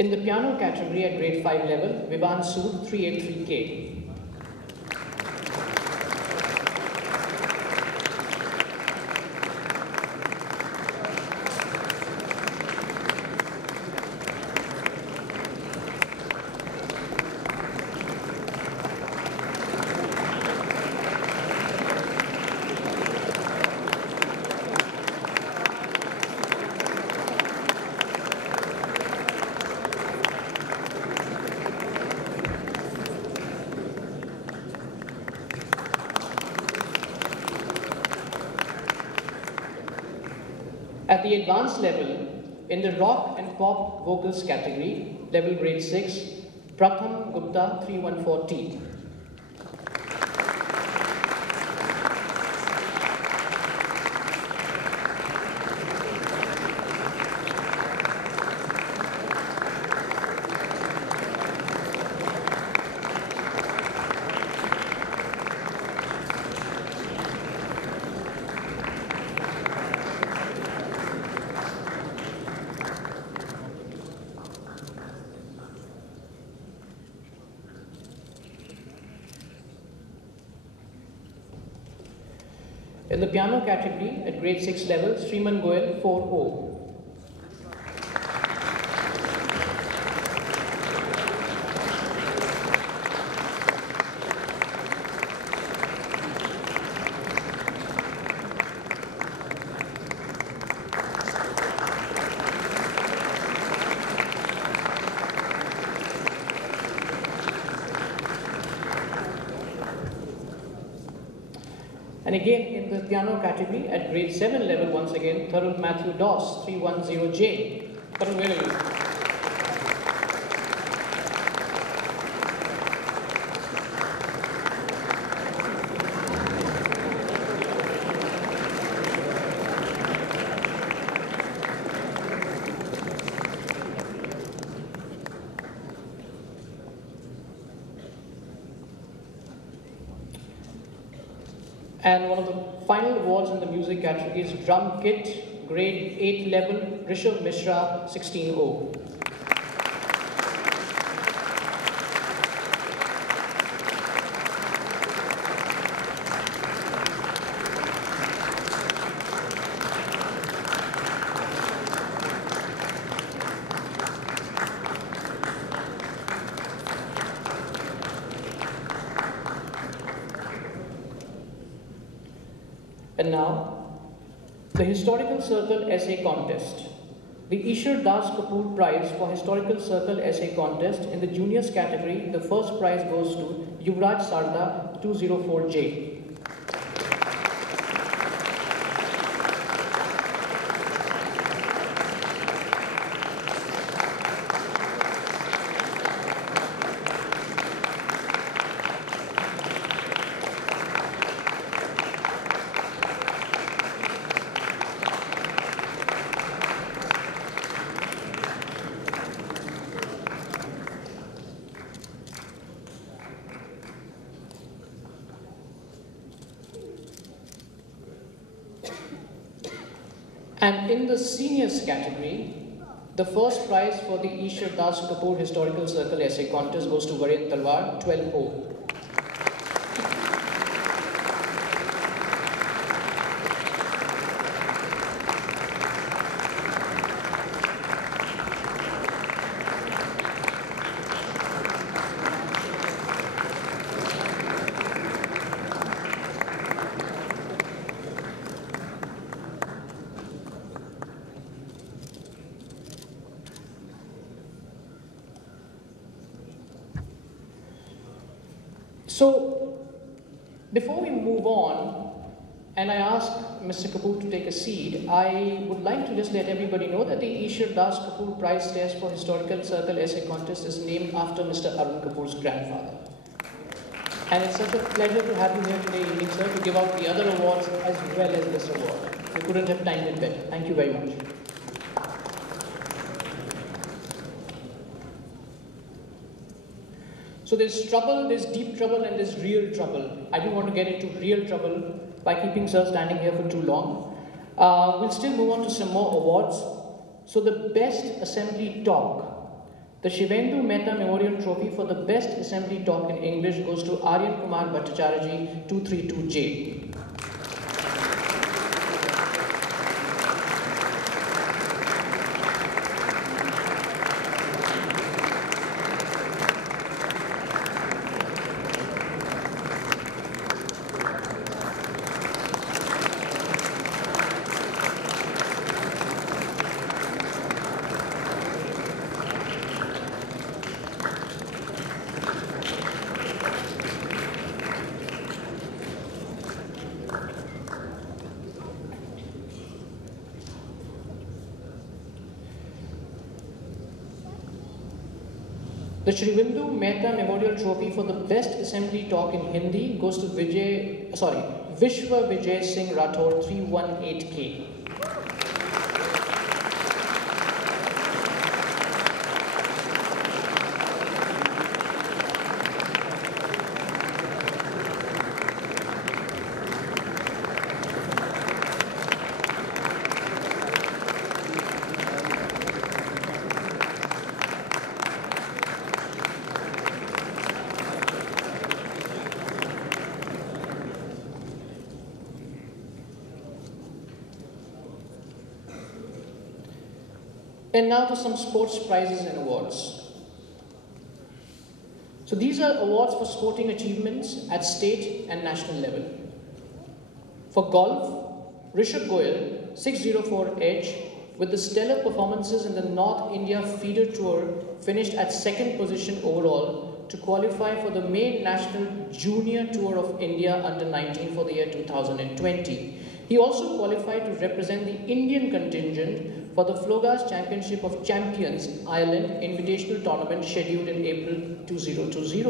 In the piano category at grade 5 level, Vivan Sood 383K. At the advanced level, in the rock and pop vocals category, level grade 6, Pratham Gupta 314T. In the piano category, at grade 6 level, Sriman Goel 4O. And again, in the piano category, at grade 7 level, once again, Tarun Matthew Doss, 310J. Tarun, where are you? And one of the final awards in the music category is Drum Kit grade 8 level, Rishabh Mishra, 16-0. And now, the Historical Circle Essay Contest. The Ishar Das Kapoor Prize for Historical Circle Essay Contest in the juniors category, the first prize goes to Yuvraj Sarda, 204J. And in the seniors category, the first prize for the Ishar Das Kapoor Historical Circle Essay Contest goes to Varun Talwar, 12-0. So, before we move on, and I ask Mr. Kapoor to take a seat, I would like to just let everybody know that the Ishar Das Kapoor Prize Test for Historical Circle Essay Contest is named after Mr. Arun Kapoor's grandfather. And it's such a pleasure to have you here today evening, sir, to give out the other awards as well as this award. We couldn't have timed it better. Thank you very much. So there's trouble, there's deep trouble, and there's real trouble. I don't want to get into real trouble by keeping sir standing here for too long. We'll still move on to some more awards. So the Best Assembly Talk. The Shivendu Mehta Memorial Trophy for the Best Assembly Talk in English goes to Aryan Kumar Bhattacharya, 232J. The Shivendu Mehta Memorial Trophy for the Best Assembly Talk in Hindi goes to Vishwa Vijay Singh Rathore, 318K. And now to some sports prizes and awards. So these are awards for sporting achievements at state and national level. For golf, Rishabh Goyal, 604H, with the stellar performances in the North India Feeder Tour, finished at second position overall to qualify for the main National Junior Tour of India Under-19 for the year 2020. He also qualified to represent the Indian contingent for the Flogas Championship of Champions Ireland Invitational Tournament scheduled in April 2020.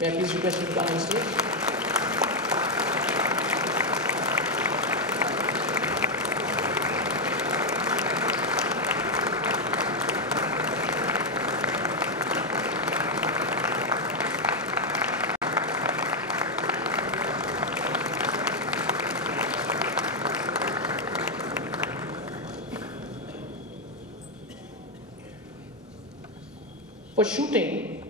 May I please request you to come on stage? For shooting,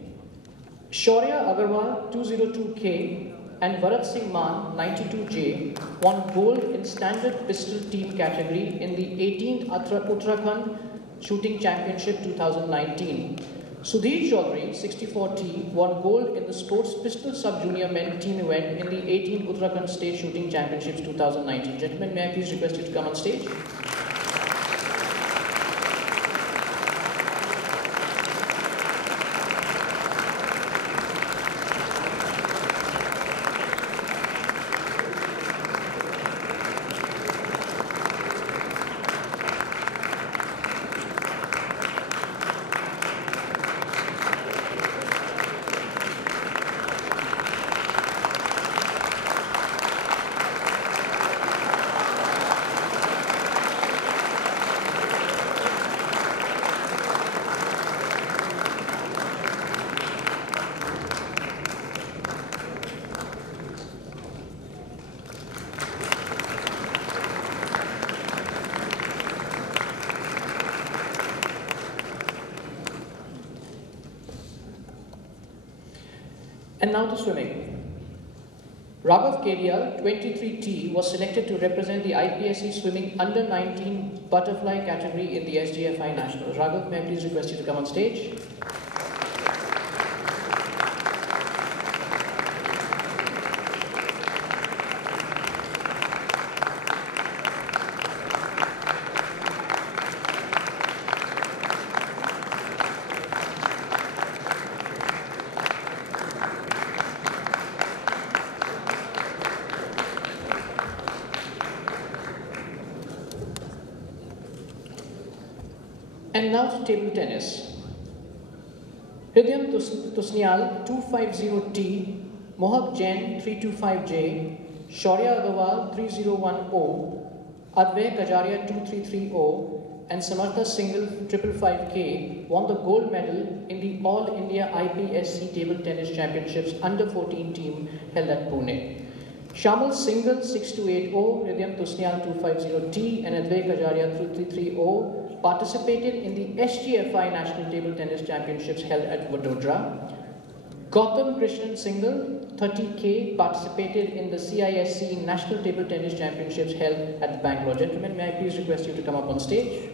Shaurya Agarwal 202K and Bharat Singh Maan 92J won gold in standard pistol team category in the 18th Uttarakhand Shooting Championship 2019. Sudhir Chaudhary 64T won gold in the sports pistol sub-junior men team event in the 18th Uttarakhand State Shooting Championships 2019. Gentlemen, may I please request you to come on stage? And now to swimming. Raghav Kedia, 23T, was selected to represent the IPSC swimming under 19 butterfly category in the SGFI Nationals. Raghav, may I please request you to come on stage? And now to table tennis. Hridyam Tusnial 250T, Mohak Jain 325J, Shaurya Agarwal 3010, Advay Kajaria 2330, and Samartha Singhal 555K won the gold medal in the All India IPSC Table Tennis Championships Under 14 team held at Pune. Shamal Singhal 6280, Hridyam Tusnial 250T, and Advay Kajaria 3330 participated in the SGFI National Table Tennis Championships held at Vadodara. Gautam Krishnan Singhal 30K participated in the CISC National Table Tennis Championships held at Bangalore. Gentlemen, may I please request you to come up on stage?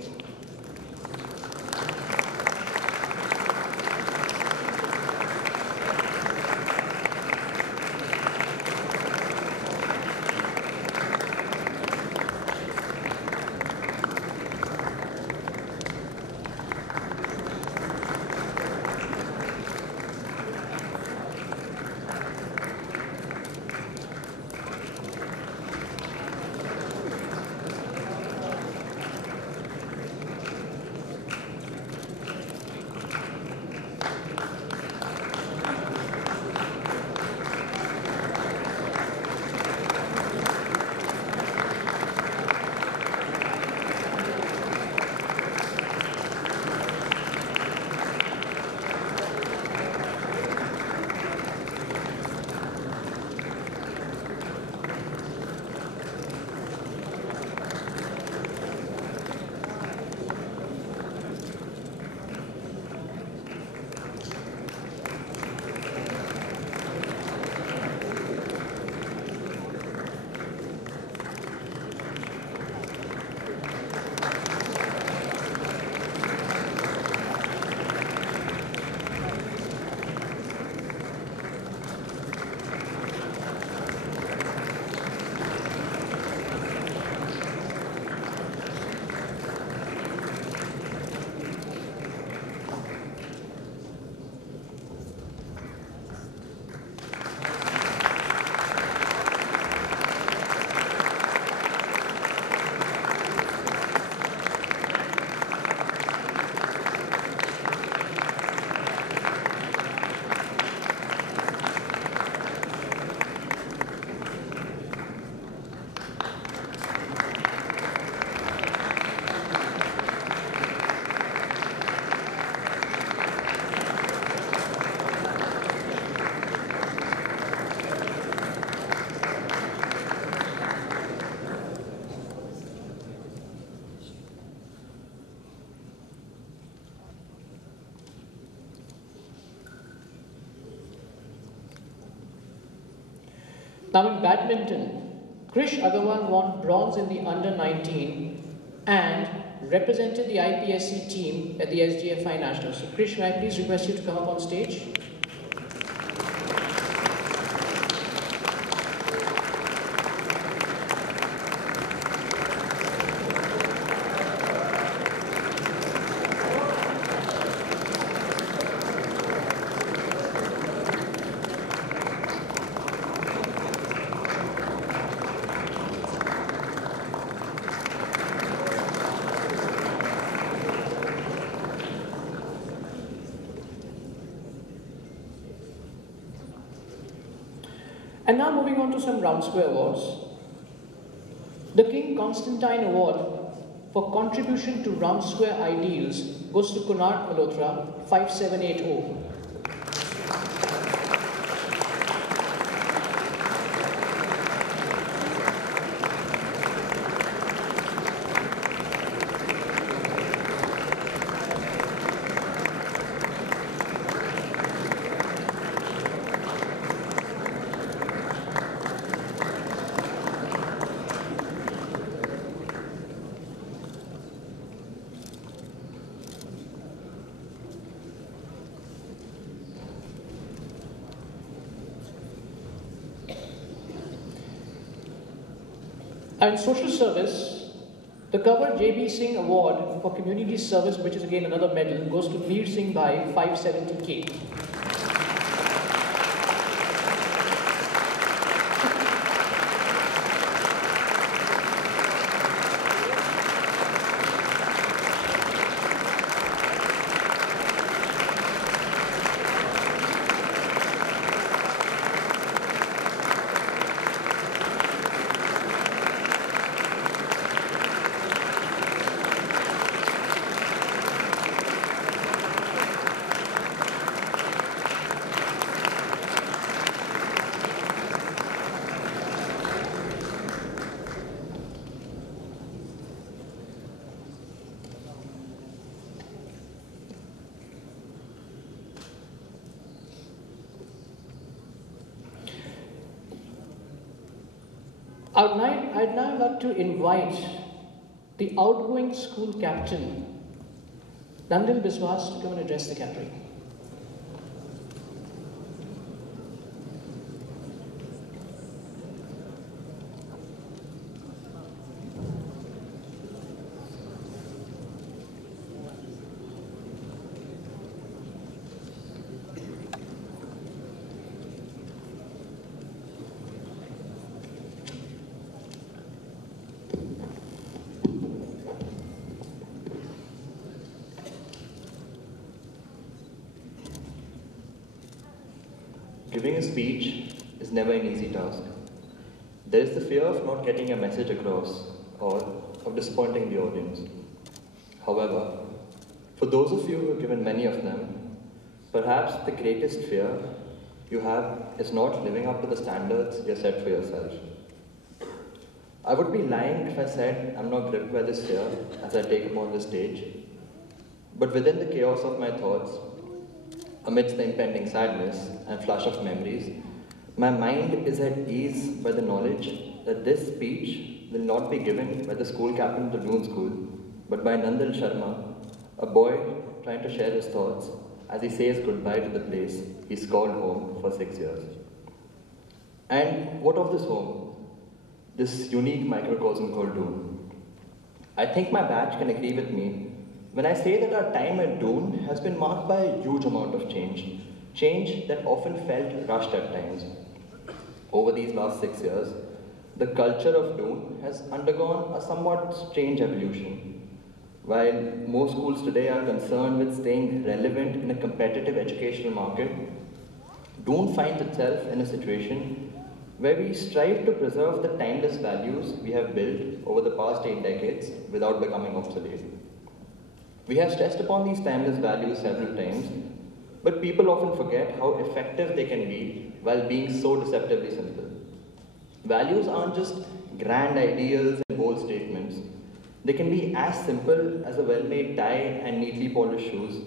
Now in badminton, Krish Agarwal won bronze in the under 19 and represented the IPSC team at the SGFI Nationals. So Krish, may I please request you to come up on stage? And now moving on to some round square awards. The King Constantine Award for contribution to round square ideals goes to Kunal Malhotra, 5780. And social service, the Cover JB Singh Award for Community Service, which is again another medal, goes to Veer Singh Bhai, 570K. I'd now like to invite the outgoing school captain, Nandil Biswas, to come and address the gathering. Giving a speech is never an easy task. There is the fear of not getting a message across or of disappointing the audience. However, for those of you who have given many of them, perhaps the greatest fear you have is not living up to the standards you set for yourself. I would be lying if I said I'm not gripped by this fear as I take upon the stage. But within the chaos of my thoughts, amidst the impending sadness and flush of memories, my mind is at ease by the knowledge that this speech will not be given by the school captain of the Doon School, but by Nandil Sharma, a boy trying to share his thoughts as he says goodbye to the place he's called home for 6 years. And what of this home? This unique microcosm called Doon. I think my batch can agree with me when I say that our time at Doon has been marked by a huge amount of change that often felt rushed at times. Over these last 6 years, the culture of Doon has undergone a somewhat strange evolution. While most schools today are concerned with staying relevant in a competitive educational market, Doon finds itself in a situation where we strive to preserve the timeless values we have built over the past 8 decades without becoming obsolete. We have stressed upon these timeless values several times, but people often forget how effective they can be while being so deceptively simple. Values aren't just grand ideals and bold statements. They can be as simple as a well-made tie and neatly polished shoes,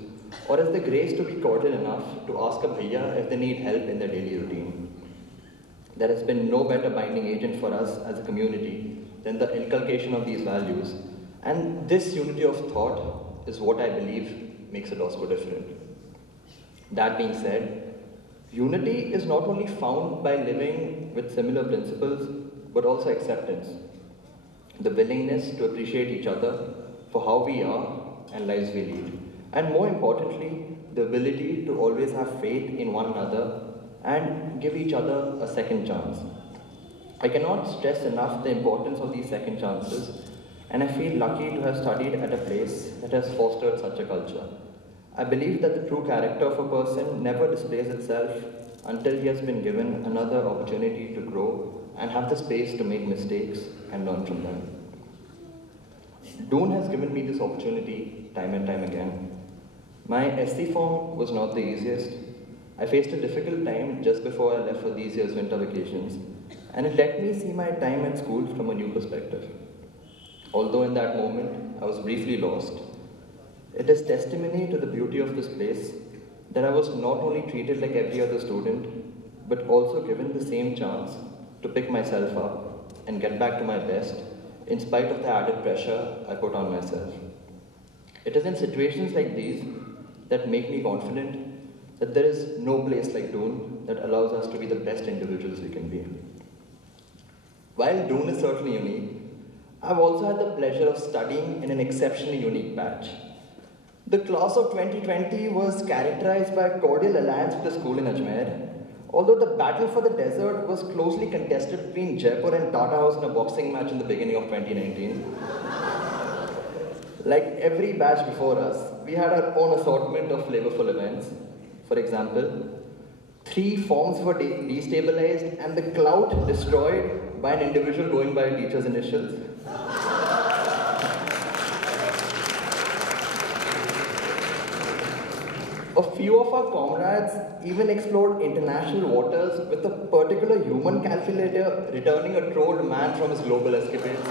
or as the grace to be cordial enough to ask a bhaiya if they need help in their daily routine. there has been no better binding agent for us as a community than the inculcation of these values. And this unity of thought is what I believe makes Adosco different. That being said, unity is not only found by living with similar principles, but also acceptance. The willingness to appreciate each other for how we are and lives we lead. And more importantly, the ability to always have faith in one another and give each other a second chance. I cannot stress enough the importance of these second chances, and I feel lucky to have studied at a place that has fostered such a culture. I believe that the true character of a person never displays itself until he has been given another opportunity to grow and have the space to make mistakes and learn from them. Doon has given me this opportunity time and time again. My SC form was not the easiest. I faced a difficult time just before I left for these year's winter vacations, and it let me see my time at school from a new perspective. Although in that moment I was briefly lost, it is testimony to the beauty of this place that I was not only treated like every other student, but also given the same chance to pick myself up and get back to my best in spite of the added pressure I put on myself. It is in situations like these that make me confident that there is no place like Doon that allows us to be the best individuals we can be. While Doon is certainly unique, I've also had the pleasure of studying in an exceptionally unique batch. The class of 2020 was characterized by a cordial alliance with the school in Ajmer, although the battle for the desert was closely contested between Jaipur and Tata House in a boxing match in the beginning of 2019. Like every batch before us, we had our own assortment of flavorful events. For example, 3 forms were destabilized and the clout destroyed by an individual going by a teacher's initials. A few of our comrades even explored international waters with a particular human calculator returning a trolled man from his global escapades.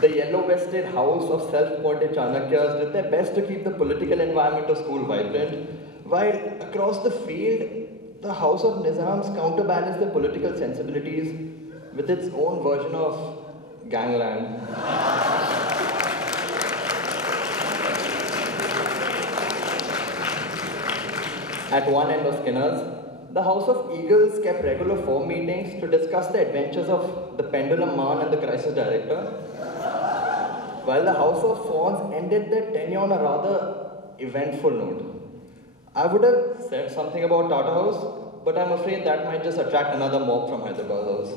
The yellow-vested house of self-appointed Chanakyas did their best to keep the political environment of school vibrant, while across the field, the house of Nizams counterbalanced the political sensibilities with its own version of gangland. At one end of Skinner's, the House of Eagles kept regular form meetings to discuss the adventures of the Pendulum Man and the Crisis Director, while the House of Fawns ended their tenure on a rather eventful note. I would have said something about Tata House, but I'm afraid that might just attract another mob from Hyderabad House.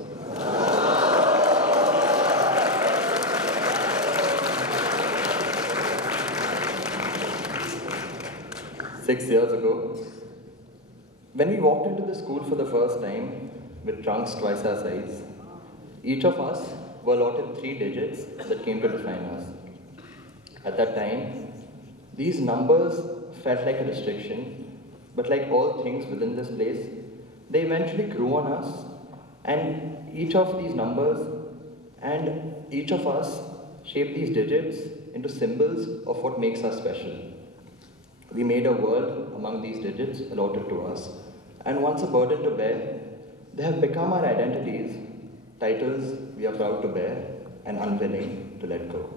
6 years ago, when we walked into the school for the first time with trunks twice our size, each of us were allotted 3 digits that came to define us. At that time, these numbers felt like a restriction, but like all things within this place, they eventually grew on us, and each of these numbers and each of us shaped these digits into symbols of what makes us special. We made a word among these digits allotted to us, and once a burden to bear, they have become our identities, titles we are proud to bear and unwilling to let go.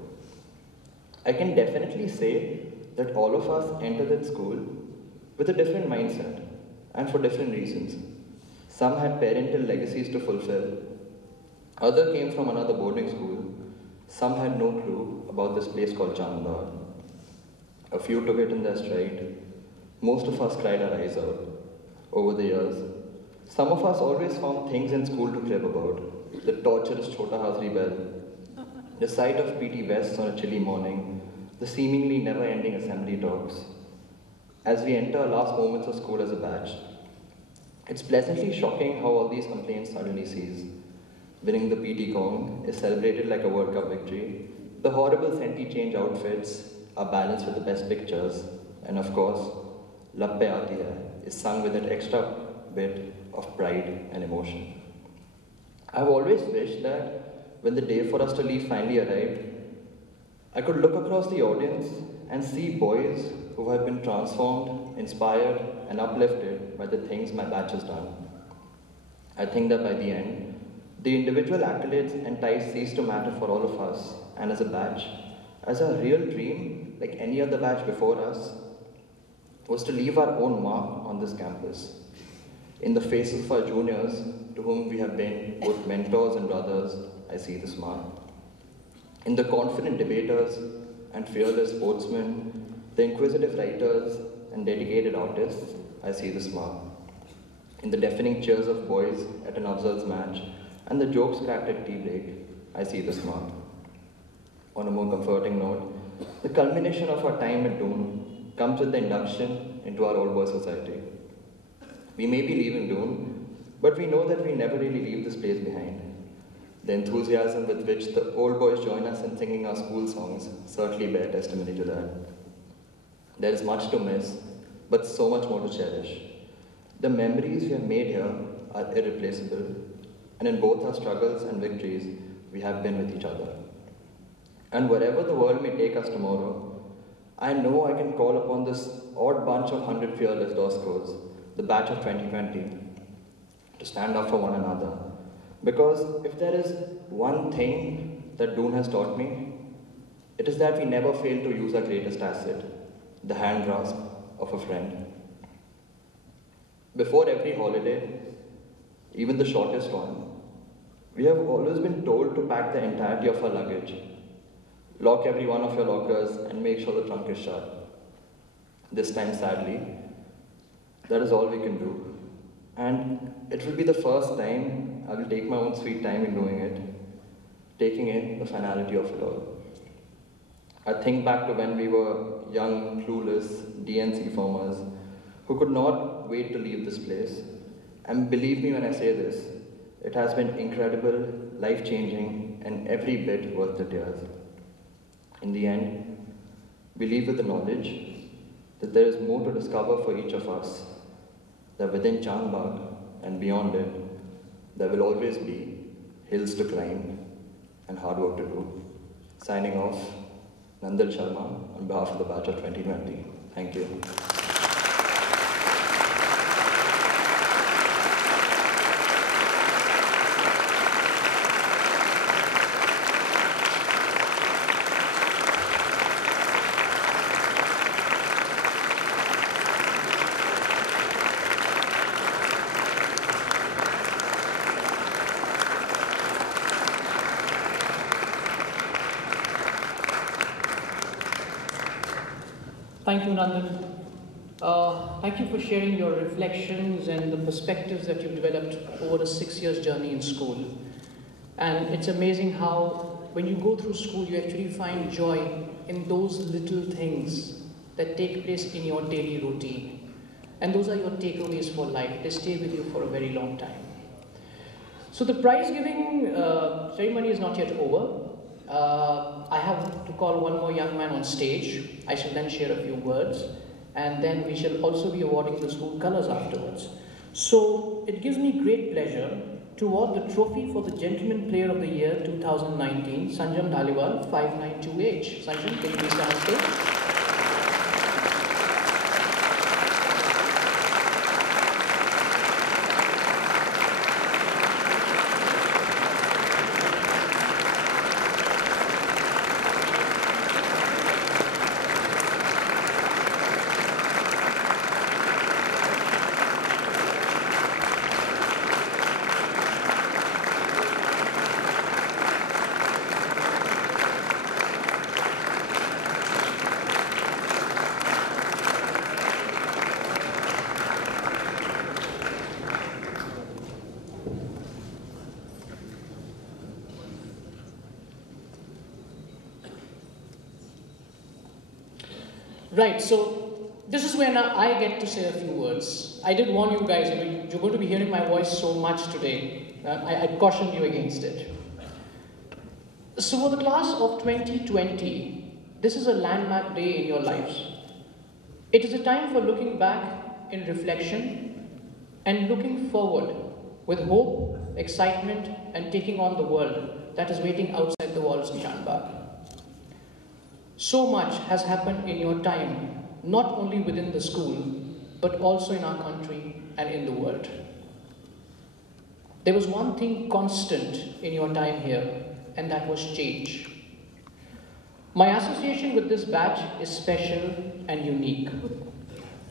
I can definitely say that all of us entered that school with a different mindset and for different reasons. Some had parental legacies to fulfill, others came from another boarding school, some had no clue about this place called Chandar. A few took it in their stride. Most of us cried our eyes out. Over the years, some of us always found things in school to crib about. The torturous Chota Hazri bell, the sight of PT vests on a chilly morning, the seemingly never-ending assembly talks. As we enter our last moments of school as a batch, it's pleasantly shocking how all these complaints suddenly cease. Winning the PT Gong is celebrated like a World Cup victory. The horrible senti change outfits are balanced with the best pictures, and of course, Lab Pe Aati Hai is sung with that extra bit of pride and emotion. I've always wished that when the day for us to leave finally arrived, I could look across the audience and see boys who have been transformed, inspired, and uplifted by the things my batch has done. I think that by the end, the individual accolades and ties cease to matter for all of us, and as a batch, as our real dream, like any other batch before us, was to leave our own mark on this campus. In the faces of our juniors, to whom we have been both mentors and brothers, I see this mark. In the confident debaters and fearless sportsmen, the inquisitive writers and dedicated artists, I see this mark. In the deafening cheers of boys at an Afzal's match and the jokes cracked at tea break, I see this mark. On a more comforting note, the culmination of our time at Doon comes with the induction into our old boy society. We may be leaving Doon, but we know that we never really leave this place behind. The enthusiasm with which the old boys join us in singing our school songs certainly bear testimony to that. There is much to miss, but so much more to cherish. The memories we have made here are irreplaceable, and in both our struggles and victories, we have been with each other. And wherever the world may take us tomorrow, I know I can call upon this odd bunch of 100 fearless Doscos, the batch of 2020, to stand up for one another. Because if there is one thing that Doon has taught me, it is that we never fail to use our greatest asset, the hand grasp of a friend. Before every holiday, even the shortest one, we have always been told to pack the entirety of our luggage. Lock every one of your lockers and make sure the trunk is shut. This time, sadly, that is all we can do. And it will be the first time I will take my own sweet time in doing it, taking in the finality of it all. I think back to when we were young, clueless DNC formers who could not wait to leave this place. And believe me when I say this, it has been incredible, life-changing, and every bit worth the tears. In the end, we leave with the knowledge that there is more to discover for each of us, that within Chandbagh and beyond it, there will always be hills to climb and hard work to do. Signing off, Nandal Sharma on behalf of the batch of 2020. Thank you. Thank you, Nandan. Thank you for sharing your reflections and the perspectives that you've developed over a 6 years journey in school. And it's amazing how when you go through school, you actually find joy in those little things that take place in your daily routine. And those are your takeaways for life. They stay with you for a very long time. So the prize giving ceremony is not yet over. I have to call one more young man on stage. I shall then share a few words, and then we shall also be awarding the school colours afterwards. So it gives me great pleasure to award the trophy for the Gentleman Player of the Year 2019, Sanjam Dhaliwal, 592H. Sanjam, can you please stand on stage? Right, so this is when I get to say a few words. I did warn you guys, you're going to be hearing my voice so much today. I cautioned you against it. So for the class of 2020, this is a landmark day in your lives. It is a time for looking back in reflection and looking forward with hope, excitement, and taking on the world that is waiting outside the walls of Chandbagh. So much has happened in your time, not only within the school, but also in our country and in the world. There was one thing constant in your time here, and that was change. My association with this batch is special and unique.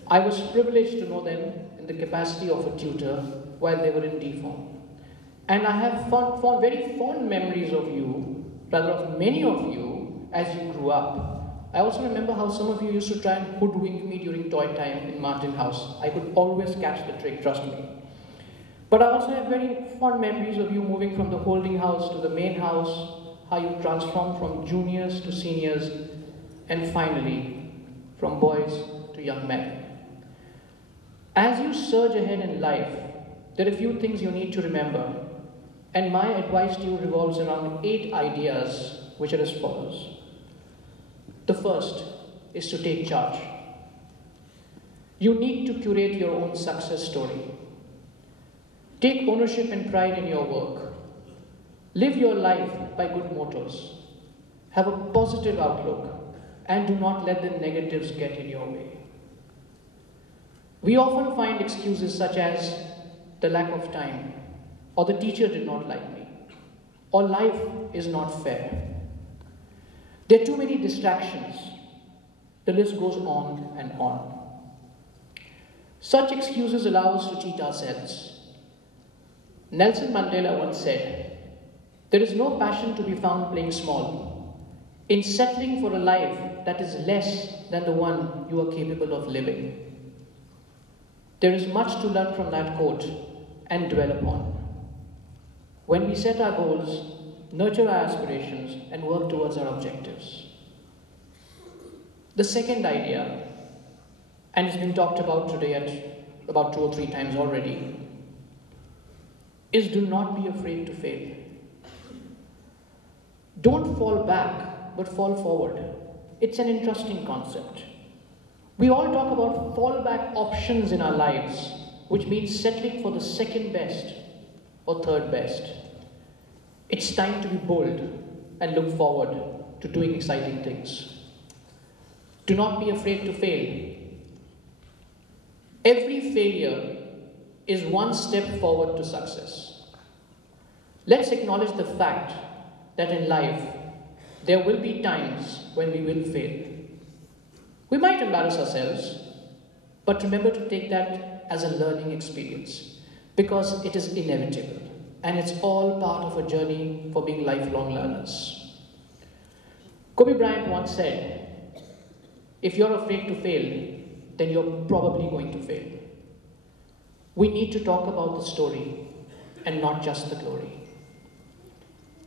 I was privileged to know them in the capacity of a tutor while they were in D Form. And I have very fond memories of you, rather of many of you, as you grew up. I also remember how some of you used to try and hoodwink me during toy time in Martin House. I could always catch the trick, trust me. But I also have very fond memories of you moving from the holding house to the main house, how you transformed from juniors to seniors, and finally, from boys to young men. As you surge ahead in life, there are a few things you need to remember, and my advice to you revolves around 8 ideas, which are as follows. The first is to take charge. You need to curate your own success story. Take ownership and pride in your work. Live your life by good mottos. Have a positive outlook, and do not let the negatives get in your way. We often find excuses such as the lack of time, or the teacher did not like me, or life is not fair. There are too many distractions. The list goes on and on. Such excuses allow us to cheat ourselves. Nelson Mandela once said, "There is no passion to be found playing small, in settling for a life that is less than the one you are capable of living." There is much to learn from that quote and dwell upon. When we set our goals, nurture our aspirations, and work towards our objectives. The second idea, and it's been talked about today at about 2 or 3 times already, is do not be afraid to fail. Don't fall back, but fall forward. It's an interesting concept. We all talk about fallback options in our lives, which means settling for the second best or third best. It's time to be bold and look forward to doing exciting things. Do not be afraid to fail. Every failure is one step forward to success. Let's acknowledge the fact that in life, there will be times when we will fail. We might embarrass ourselves, but remember to take that as a learning experience, because it is inevitable, and it's all part of a journey for being lifelong learners. Kobe Bryant once said, "If you're afraid to fail, then you're probably going to fail." We need to talk about the story and not just the glory.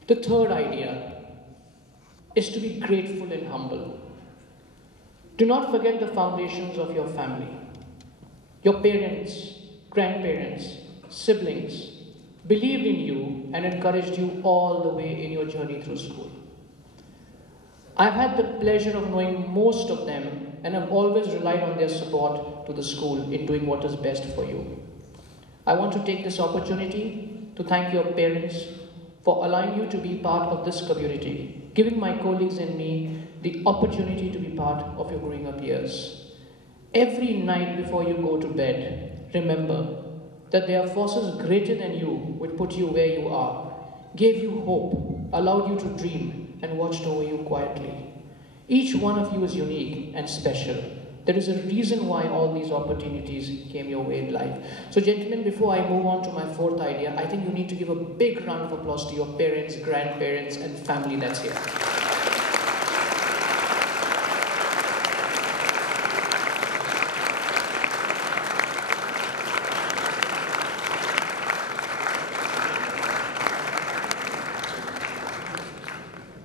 The third idea is to be grateful and humble. Do not forget the foundations of your family. Your parents, grandparents, siblings believed in you and encouraged you all the way in your journey through school. I've had the pleasure of knowing most of them, and have always relied on their support to the school in doing what is best for you. I want to take this opportunity to thank your parents for allowing you to be part of this community, giving my colleagues and me the opportunity to be part of your growing up years. Every night before you go to bed, remember that there are forces greater than you which put you where you are, gave you hope, allowed you to dream, and watched over you quietly. Each one of you is unique and special. There is a reason why all these opportunities came your way in life. So gentlemen, before I move on to my fourth idea, I think you need to give a big round of applause to your parents, grandparents, and family that's here.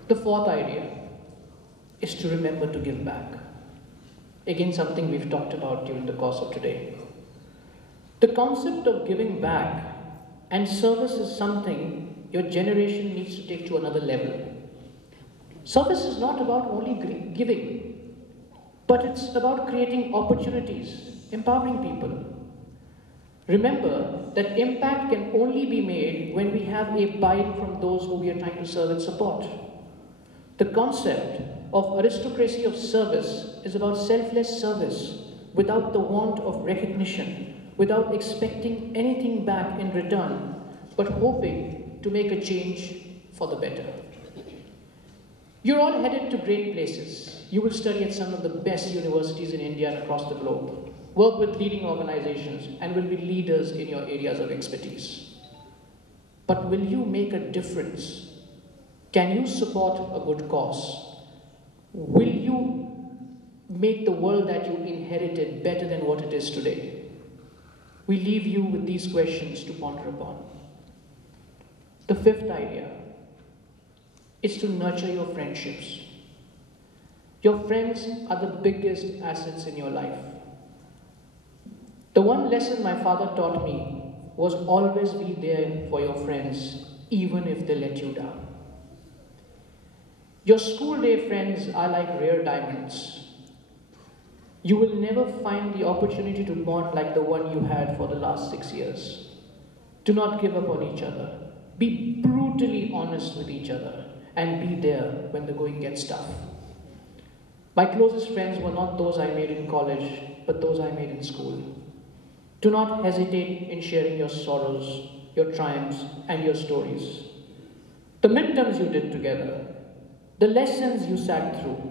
The fourth idea is to remember to give back. Again, something we've talked about during the course of today. The concept of giving back and service is something your generation needs to take to another level. Service is not about only giving, but it's about creating opportunities, empowering people. Remember that impact can only be made when we have a buy-in from those who we are trying to serve and support. The concept of aristocracy of service is about selfless service without the want of recognition, without expecting anything back in return, but hoping to make a change for the better. You're all headed to great places. You will study at some of the best universities in India and across the globe, work with leading organizations, and will be leaders in your areas of expertise. But will you make a difference? Can you support a good cause? Will you make the world that you inherited better than what it is today? We leave you with these questions to ponder upon. The fifth idea is to nurture your friendships. Your friends are the biggest assets in your life. The one lesson my father taught me was always be there for your friends, even if they let you down. Your school day friends are like rare diamonds. You will never find the opportunity to bond like the one you had for the last 6 years. Do not give up on each other. Be brutally honest with each other and be there when the going gets tough. My closest friends were not those I made in college, but those I made in school. Do not hesitate in sharing your sorrows, your triumphs, and your stories. The midterms you did together, the lessons you sat through,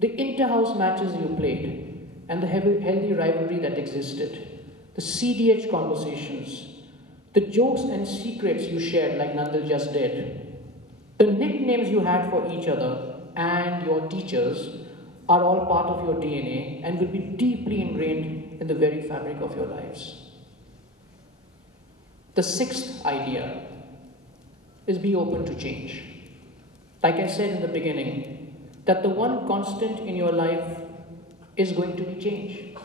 the inter-house matches you played, and the healthy rivalry that existed, the CDH conversations, the jokes and secrets you shared like Nandal just did, the nicknames you had for each other and your teachers are all part of your DNA and will be deeply ingrained in the very fabric of your lives. The sixth idea is be open to change. Like I said in the beginning, that the one constant in your life is going to be change.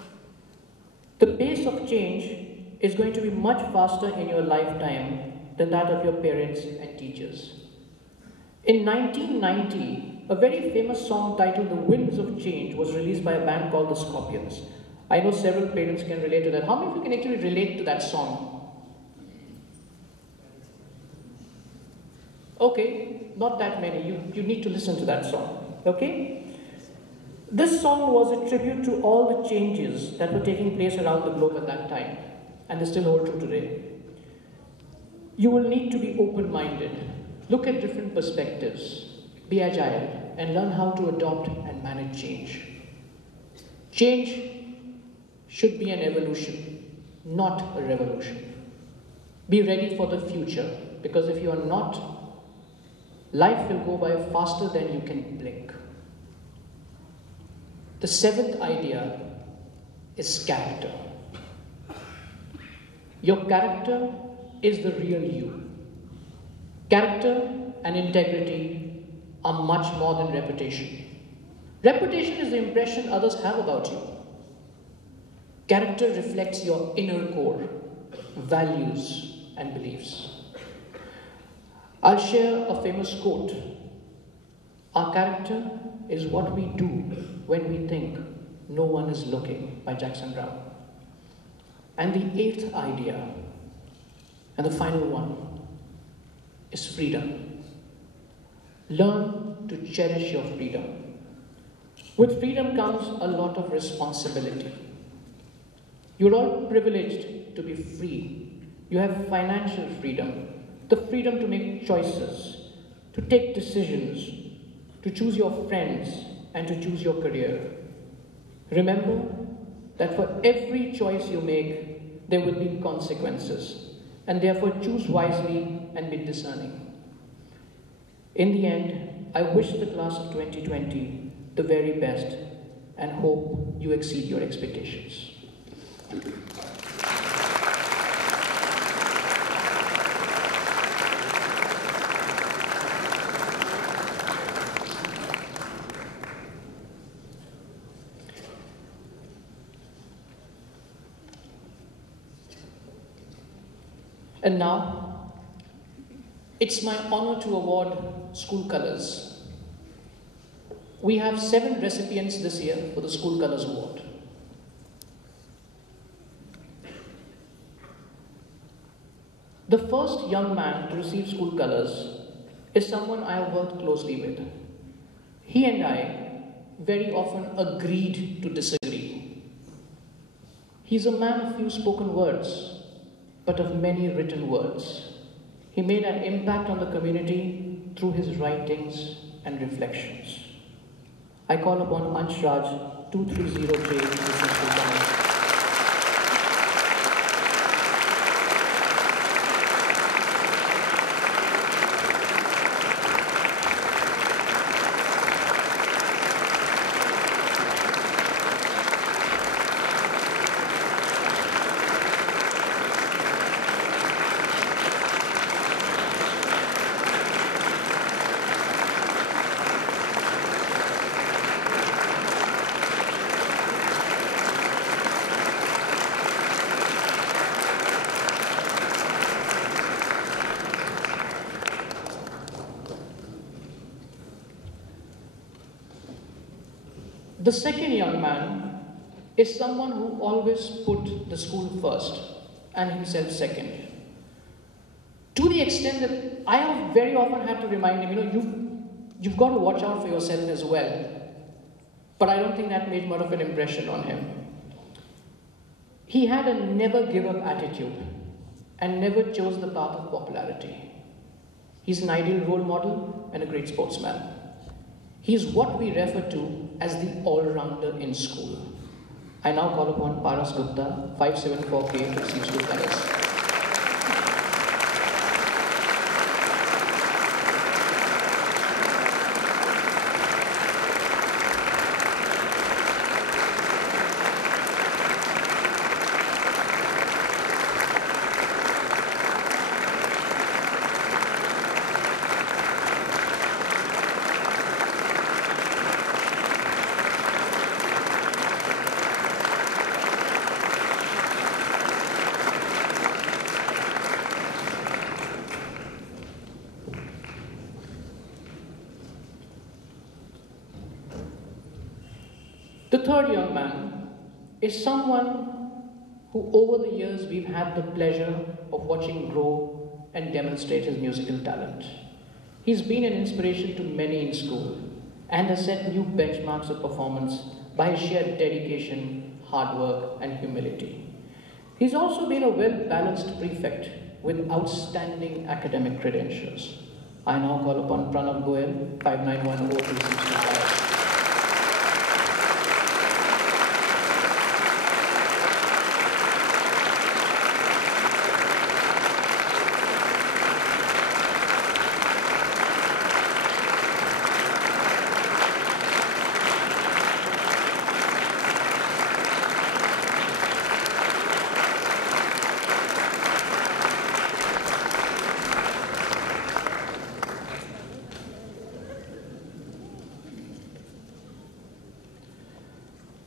The pace of change is going to be much faster in your lifetime than that of your parents and teachers. In 1990, a very famous song titled The Winds of Change was released by a band called The Scorpions. I know several parents can relate to that. How many of you can actually relate to that song? Okay, not that many. You need to listen to that song, okay? This song was a tribute to all the changes that were taking place around the globe at that time, and they still hold true today. You will need to be open-minded, look at different perspectives, be agile, and learn how to adopt and manage change. Change should be an evolution, not a revolution. Be ready for the future, because if you are not, life will go by faster than you can blink. The seventh idea is character. Your character is the real you. Character and integrity are much more than reputation. Reputation is the impression others have about you. Character reflects your inner core, values, and beliefs. I'll share a famous quote. Our character is what we do when we think no one is looking, by Jackson Browne. And the eighth idea, and the final one, is freedom. Learn to cherish your freedom. With freedom comes a lot of responsibility. You're all privileged to be free. You have financial freedom, the freedom to make choices, to take decisions, to choose your friends, and to choose your career. Remember that for every choice you make, there will be consequences, and therefore choose wisely and be discerning. In the end, I wish the class of 2020 the very best and hope you exceed your expectations. And now, it's my honor to award School Colors. We have 7 recipients this year for the School Colors Award. The first young man to receive School Colors is someone I have worked closely with. He and I very often agreed to disagree. He's a man of few spoken words, but of many written words. He made an impact on the community through his writings and reflections. I call upon Ansh Raj 230J to come. The second young man is someone who always put the school first and himself second. To the extent that I have very often had to remind him, you've got to watch out for yourself as well. But I don't think that made much of an impression on him. He had a never give up attitude and never chose the path of popularity. He's an ideal role model and a great sportsman. He is what we refer to as the all-rounder in school. I now call upon Paras Gupta, 574K to receive school colors. The third young man is someone who over the years we've had the pleasure of watching grow and demonstrate his musical talent. He's been an inspiration to many in school and has set new benchmarks of performance by his sheer dedication, hard work and humility. He's also been a well-balanced prefect with outstanding academic credentials. I now call upon Pranav Goel, 5910 to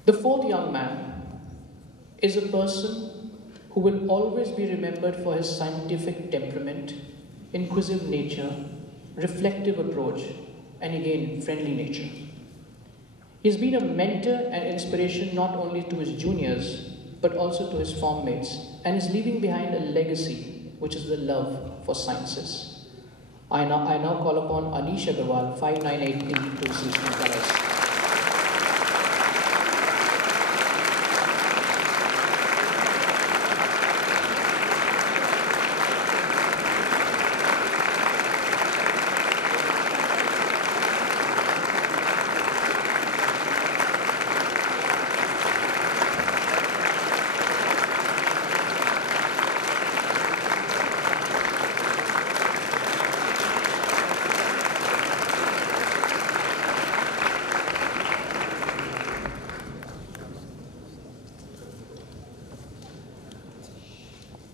The fourth young man is a person who will always be remembered for his scientific temperament, inquisitive nature, reflective approach, and again, friendly nature. He's been a mentor and inspiration not only to his juniors, but also to his form mates, and is leaving behind a legacy, which is the love for sciences. I now call upon Anish Agarwal, 598 to receive colors.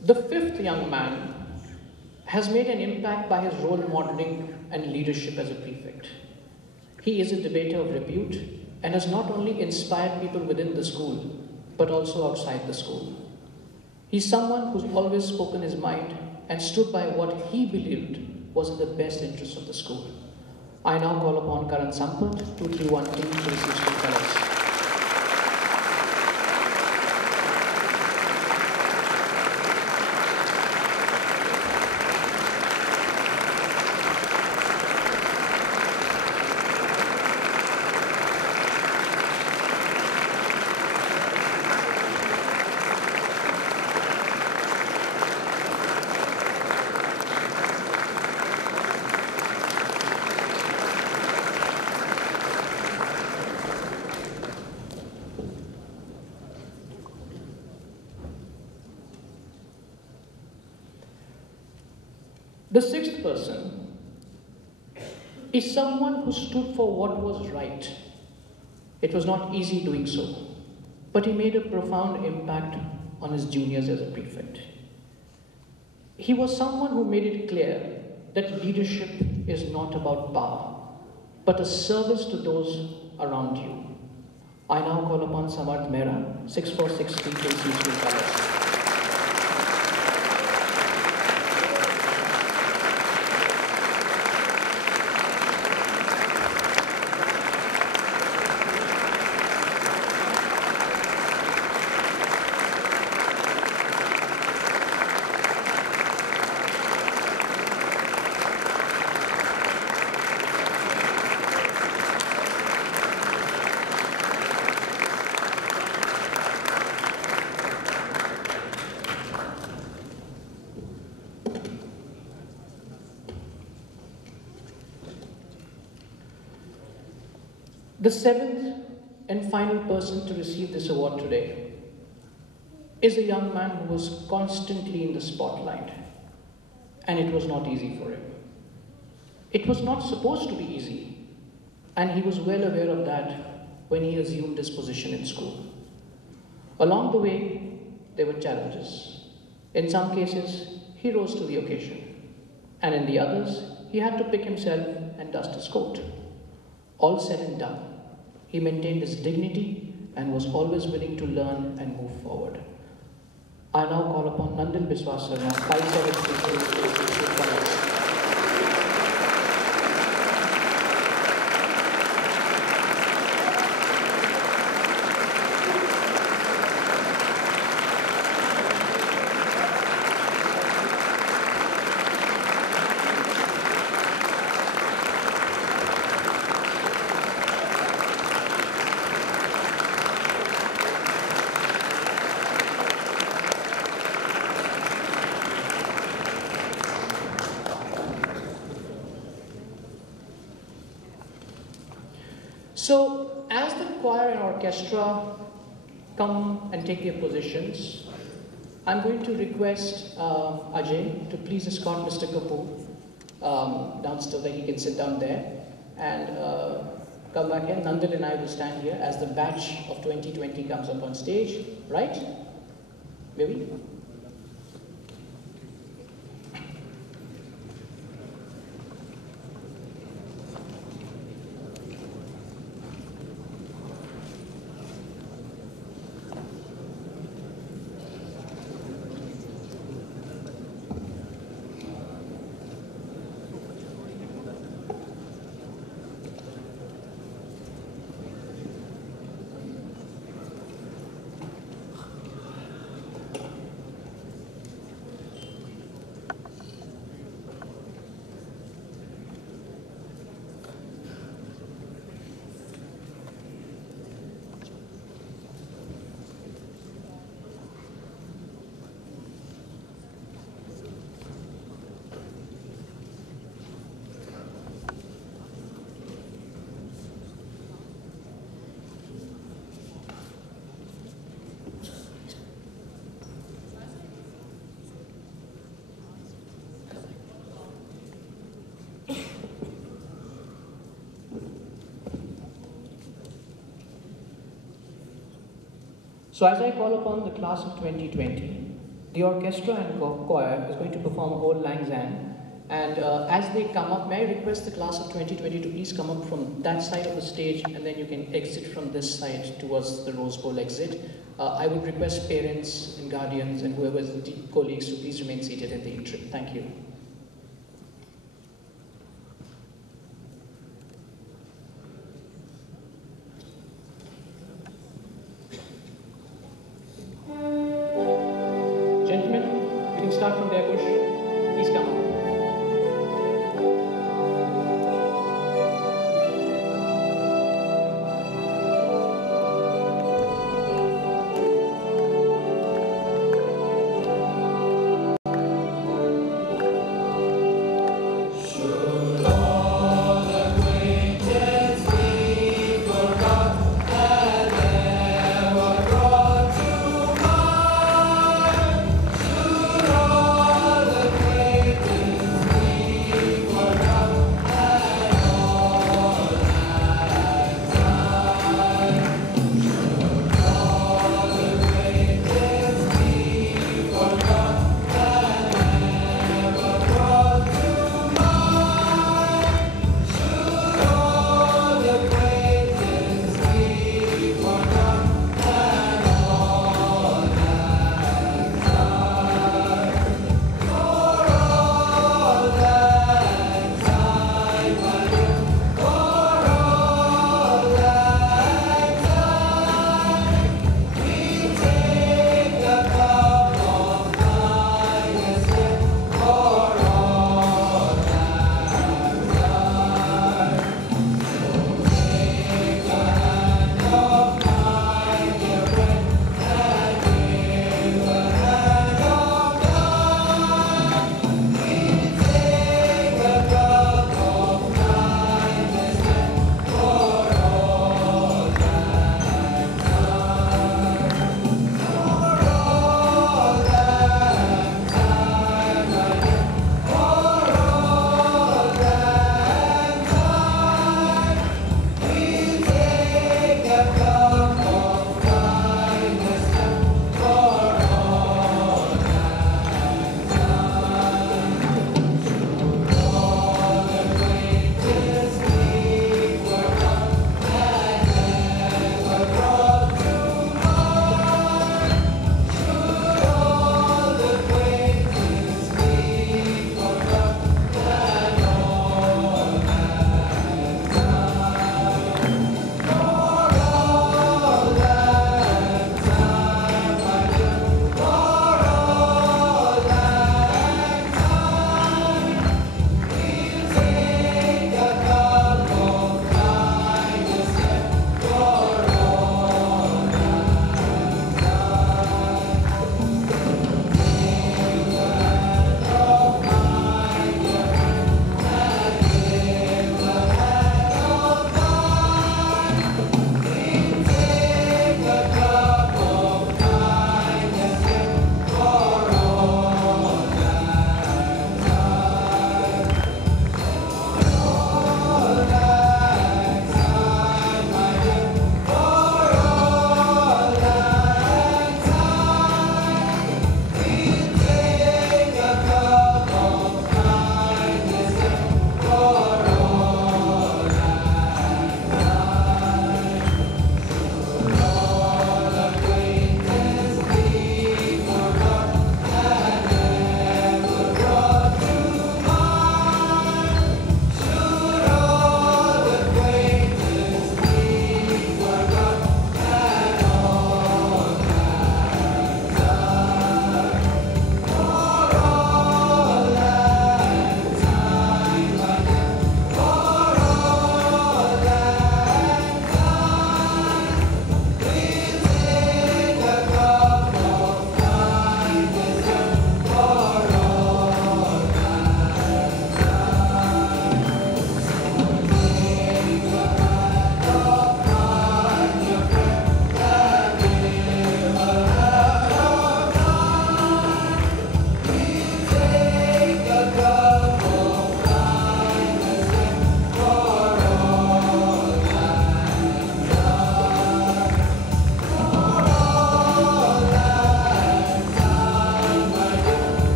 The fifth young man has made an impact by his role modeling and leadership as a prefect. He is a debater of repute and has not only inspired people within the school, but also outside the school. He's someone who's always spoken his mind and stood by what he believed was in the best interest of the school. I now call upon Karan Sampath, 231T to receive school colors. The sixth person is someone who stood for what was right. It was not easy doing so, but he made a profound impact on his juniors as a prefect. He was someone who made it clear that leadership is not about power, but a service to those around you. I now call upon Samarth Mehra, 646 TKC School College. The seventh and final person to receive this award today is a young man who was constantly in the spotlight, and it was not easy for him. It was not supposed to be easy, and he was well aware of that when he assumed his position in school. Along the way, there were challenges. In some cases, he rose to the occasion, and in the others, he had to pick himself and dust his coat. All said and done, he maintained his dignity and was always willing to learn and move forward. I now call upon Nandil Biswas Sarma, 573. So, as the choir and orchestra come and take their positions, I'm going to request Ajay to please escort Mr. Kapoor downstairs, that he can sit down there, and come back here. Nandil and I will stand here as the batch of 2020 comes up on stage, right? Maybe? So as I call upon the class of 2020, the orchestra and choir is going to perform Auld Lang Syne, and as they come up, may I request the class of 2020 to please come up from that side of the stage, and then you can exit from this side towards the Rose Bowl exit. I would request parents and guardians and whoever is the colleagues to please remain seated in the interim. Thank you. Gentlemen, you can start from there, Bush. Please come up.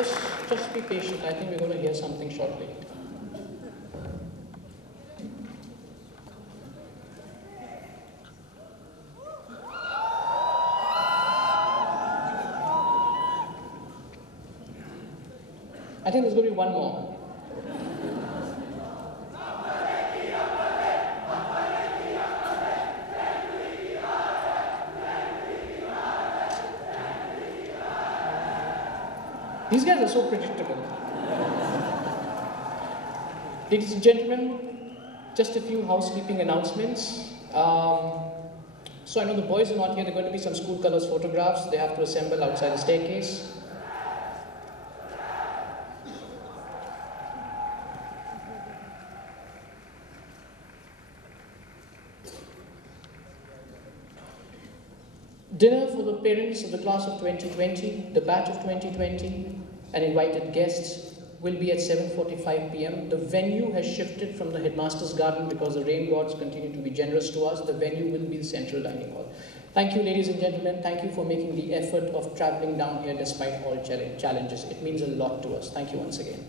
Just be patient. I think we're going to hear something shortly. I think there's going to be one more. These guys are so predictable. Ladies and gentlemen, just a few housekeeping announcements. So I know the boys are not here. There are going to be some school colors photographs. They have to assemble outside the staircase. Dinner for the parents of the class of 2020, the batch of 2020, and invited guests will be at 7:45 p.m. The venue has shifted from the Headmaster's Garden because the rain gods continue to be generous to us. The venue will be the Central Dining Hall. Thank you, ladies and gentlemen. Thank you for making the effort of traveling down here despite all challenges. It means a lot to us. Thank you once again.